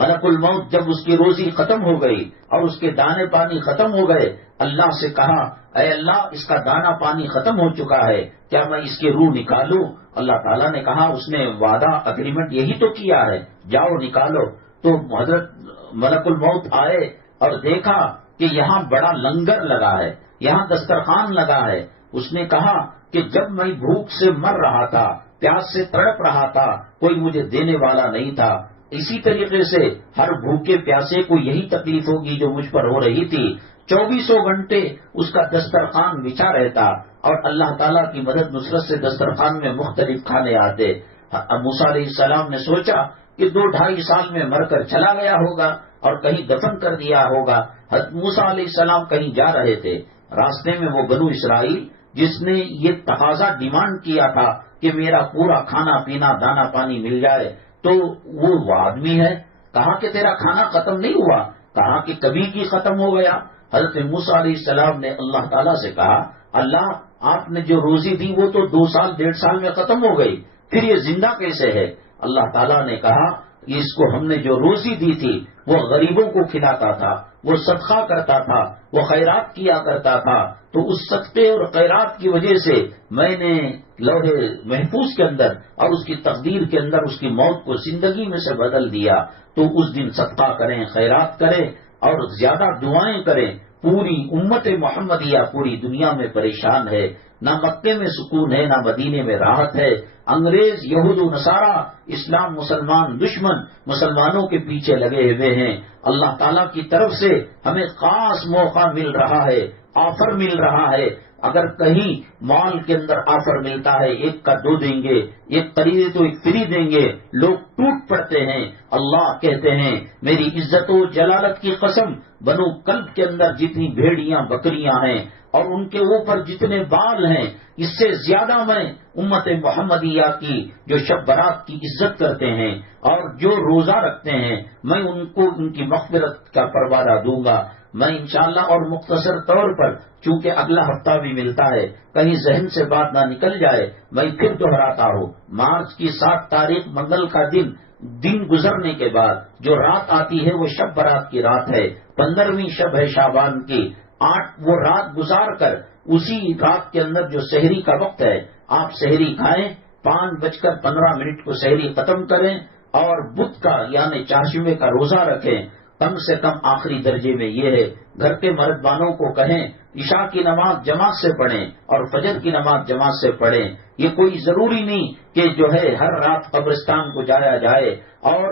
ملک الموت جب اس کی روزی ختم ہو گئی اور اس کے دانے پانی ختم ہو گئے، اللہ سے کہا اے اللہ اس کا دانا پانی ختم ہو چکا ہے، کیا میں اس کی روح نکالوں؟ اللہ تعالیٰ نے کہا اس نے وعدہ اگریمنٹ یہی تو کیا ہے، جاؤ نکالو۔ تو حضرت ملک الموت آئے اور دیکھا کہ یہاں بڑا لنگر لگا ہے، یہاں دسترخوان لگا ہے۔ اس نے کہا کہ جب میں بھوک سے مر رہا تھا، پیاس سے تڑپ رہا تھا، کوئی مجھے دینے والا نہیں تھا، اسی طریقے سے ہر بھوکے پیاسے کو یہی تکلیف ہوگی جو مجھ پر ہو رہی تھی۔ 24 گھنٹے اس کا دسترخوان بچھا رہتا اور اللہ تعالیٰ کی مدد نصرت سے دسترخوان میں مختلف کھانے آتے۔ موسیٰ علیہ السلام نے سوچا کہ 2-2.5 سال میں مر کر چلا گیا ہوگا اور کہیں دفن کر دیا ہوگا۔ حضرت موسیٰ علیہ السلام کہیں جا رہے تھے، راستے میں وہ بنو اسرائیل جس نے یہ تقاضا ڈیمانڈ کیا تھا کہ میرا پورا کھانا پینا دانا پانی مل جائے، تو وہ آدمی ہے، کہا کہ تیرا کھانا ختم نہیں ہوا، کہا کہ کبھی کی ختم ہو گیا۔ حضرت موسیٰ علیہ السلام نے اللہ تعالیٰ سے کہا اللہ آپ نے جو روزی دی وہ تو 2 سال 1.5 سال میں ختم ہو گئی، پھر یہ زندہ کیسے ہے؟ اللہ تعالیٰ نے کہا اس کو ہم نے جو روزی دی تھی وہ غریبوں کو کھلاتا تھا، وہ صدقہ کرتا تھا، وہ خیرات کیا کرتا تھا، تو اس صدقے اور خیرات کی وجہ سے میں نے لوح محفوظ کے اندر اور اس کی تقدیر کے اندر اس کی موت کو زندگی میں سے بدل دیا۔ تو اس دن صدقہ کریں، خیرات کریں اور زیادہ دعائیں کریں۔ پوری امت محمدیہ پوری دنیا میں پریشان ہے، نہ مکے میں سکون ہے، نہ مدینے میں راحت ہے۔ انگریز، یہود و نصارہ، اسلام مسلمان دشمن مسلمانوں کے پیچھے لگے ہوئے ہیں۔ اللہ تعالیٰ کی طرف سے ہمیں خاص موقع مل رہا ہے، آفر مل رہا ہے۔ اگر کہیں مال کے اندر آفر ملتا ہے 1 کا 2 دیں گے، 1 خریدے تو 1 فری دیں گے، لوگ ٹوٹ پڑتے ہیں۔ اللہ کہتے ہیں میری عزت و جلالت کی قسم، بنو کلب کے اندر جتنی بھیڑیاں بکریاں ہیں اور ان کے اوپر جتنے بال ہیں، اس سے زیادہ میں امت محمدیہ کی جو شب برات کی عزت کرتے ہیں اور جو روزہ رکھتے ہیں، میں ان کو ان کی مغفرت کا پروادہ دوں گا۔ میں انشاءاللہ اور مختصر طور پر، چونکہ اگلا ہفتہ بھی ملتا ہے، کہیں ذہن سے بات نہ نکل جائے، میں پھر دہراتا ہوں، مارچ کی 7 تاریخ منگل کا دن گزرنے کے بعد جو رات آتی ہے وہ شب برات کی رات ہے، 15ویں شب ہے شعبان کی۔ 8 وہ رات گزار کر اسی رات کے اندر جو سحری کا وقت ہے، آپ سحری کھائیں، 5:15 کو سحری ختم کریں اور بدھ کا یعنی چاشمے کا روزہ رکھیں۔ کم سے کم آخری درجے میں یہ ہے، گھر کے مردبانوں کو کہیں عشاء کی نماز جماعت سے پڑھیں اور فجر کی نماز جماعت سے پڑھیں۔ یہ کوئی ضروری نہیں کہ جو ہے ہر رات قبرستان کو جایا جائے اور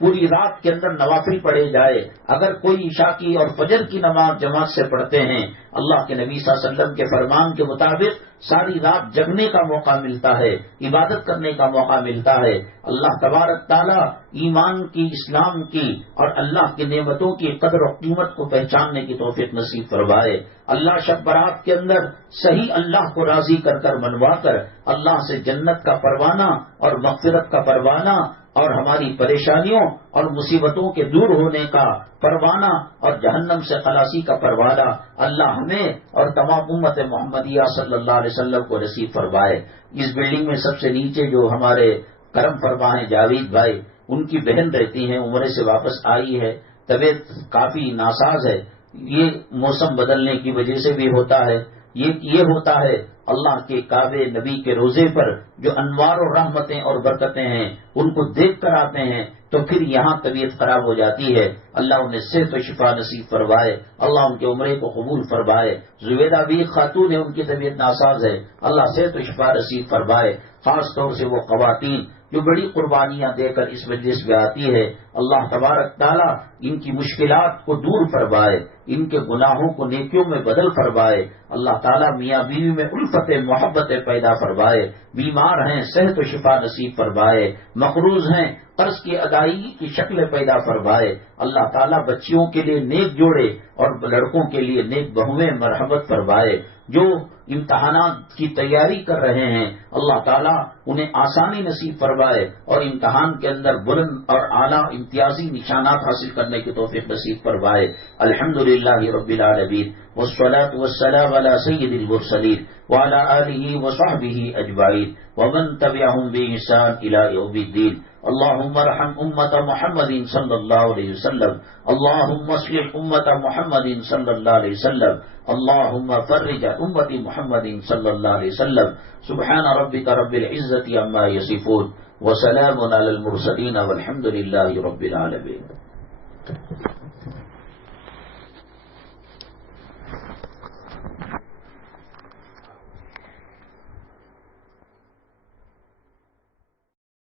پوری رات کے اندر نوافل پڑھے جائے۔ اگر کوئی عشاء کی اور فجر کی نماز جماعت سے پڑھتے ہیں، اللہ کے نبی صلی اللہ علیہ وسلم کے فرمان کے مطابق ساری رات جگنے کا موقع ملتا ہے، عبادت کرنے کا موقع ملتا ہے۔ اللہ تبارک تعالیٰ ایمان کی، اسلام کی اور اللہ کی نعمتوں کی قدر و قیمت کو پہچان پہچاننے کی توفیق نصیب فرمائے۔ اللہ شب برات کے اندر صحیح اللہ کو راضی کر کر منوا کر اللہ سے جنت کا پروانہ اور مغفرت کا پروانہ اور ہماری پریشانیوں اور مصیبتوں کے دور ہونے کا پروانہ اور جہنم سے خلاصی کا پروانہ اللہ ہمیں اور تمام امت محمدیہ صلی اللہ علیہ وسلم کو نصیب فرمائے۔ اس بلڈنگ میں سب سے نیچے جو ہمارے کرم فرما ہیں جاوید بھائی، ان کی بہن رہتی ہیں، عمرے سے واپس آئی ہے، طبیعت کافی ناساز ہے۔ یہ موسم بدلنے کی وجہ سے بھی ہوتا ہے، یہ ہوتا ہے اللہ کے کعبے نبی کے روزے پر جو انوار و رحمتیں اور برکتیں ہیں ان کو دیکھ کر آتے ہیں تو پھر یہاں طبیعت خراب ہو جاتی ہے۔ اللہ انہیں صحت و شفا نصیب فرمائے، اللہ ان کے عمرے کو قبول فرمائے۔ زبیدہ بھی خاتون ہے، ان کی طبیعت ناساز ہے، اللہ صحت و شفا نصیب فرمائے۔ خاص طور سے وہ خواتین جو بڑی قربانیاں دے کر اس مجلس میں آتی ہے، اللہ تبارک تعالیٰ ان کی مشکلات کو دور فرمائے، ان کے گناہوں کو نیکیوں میں بدل فرمائے۔ اللہ تعالیٰ میاں بیوی میں الفت محبت پیدا فرمائے، بیمار ہیں صحت و شفا نصیب فرمائے، مقروض ہیں قرض کی ادائیگی کی شکل پیدا فرمائے۔ اللہ تعالیٰ بچیوں کے لیے نیک جوڑے اور لڑکوں کے لیے نیک بہویں مرحمت فرمائے۔ جو امتحانات کی تیاری کر رہے ہیں اللہ تعالیٰ انہیں آسانی نصیب فرمائے اور امتحان کے اندر بلند اور اعلیٰ امتیازی نشانات حاصل کرنے کی توفیق نصیب فرمائے۔ الحمدللہ رب العالمین والصلاة والسلام على سید المرسلین وعلى آلہ وصحبہ اجمعین ومن تبعهم بإحسان إلى يوم الدین۔ اللهم ارحم امت محمد صلی اللہ علیہ وسلم، اللهم اصلح امت محمد صلی اللہ علیہ وسلم، اللهم فرج امت محمد صلی اللہ علیہ وسلم۔ سبحان ربک رب العزة عما یصفون وسلام علی المرسلین والحمد للہ رب العالمین۔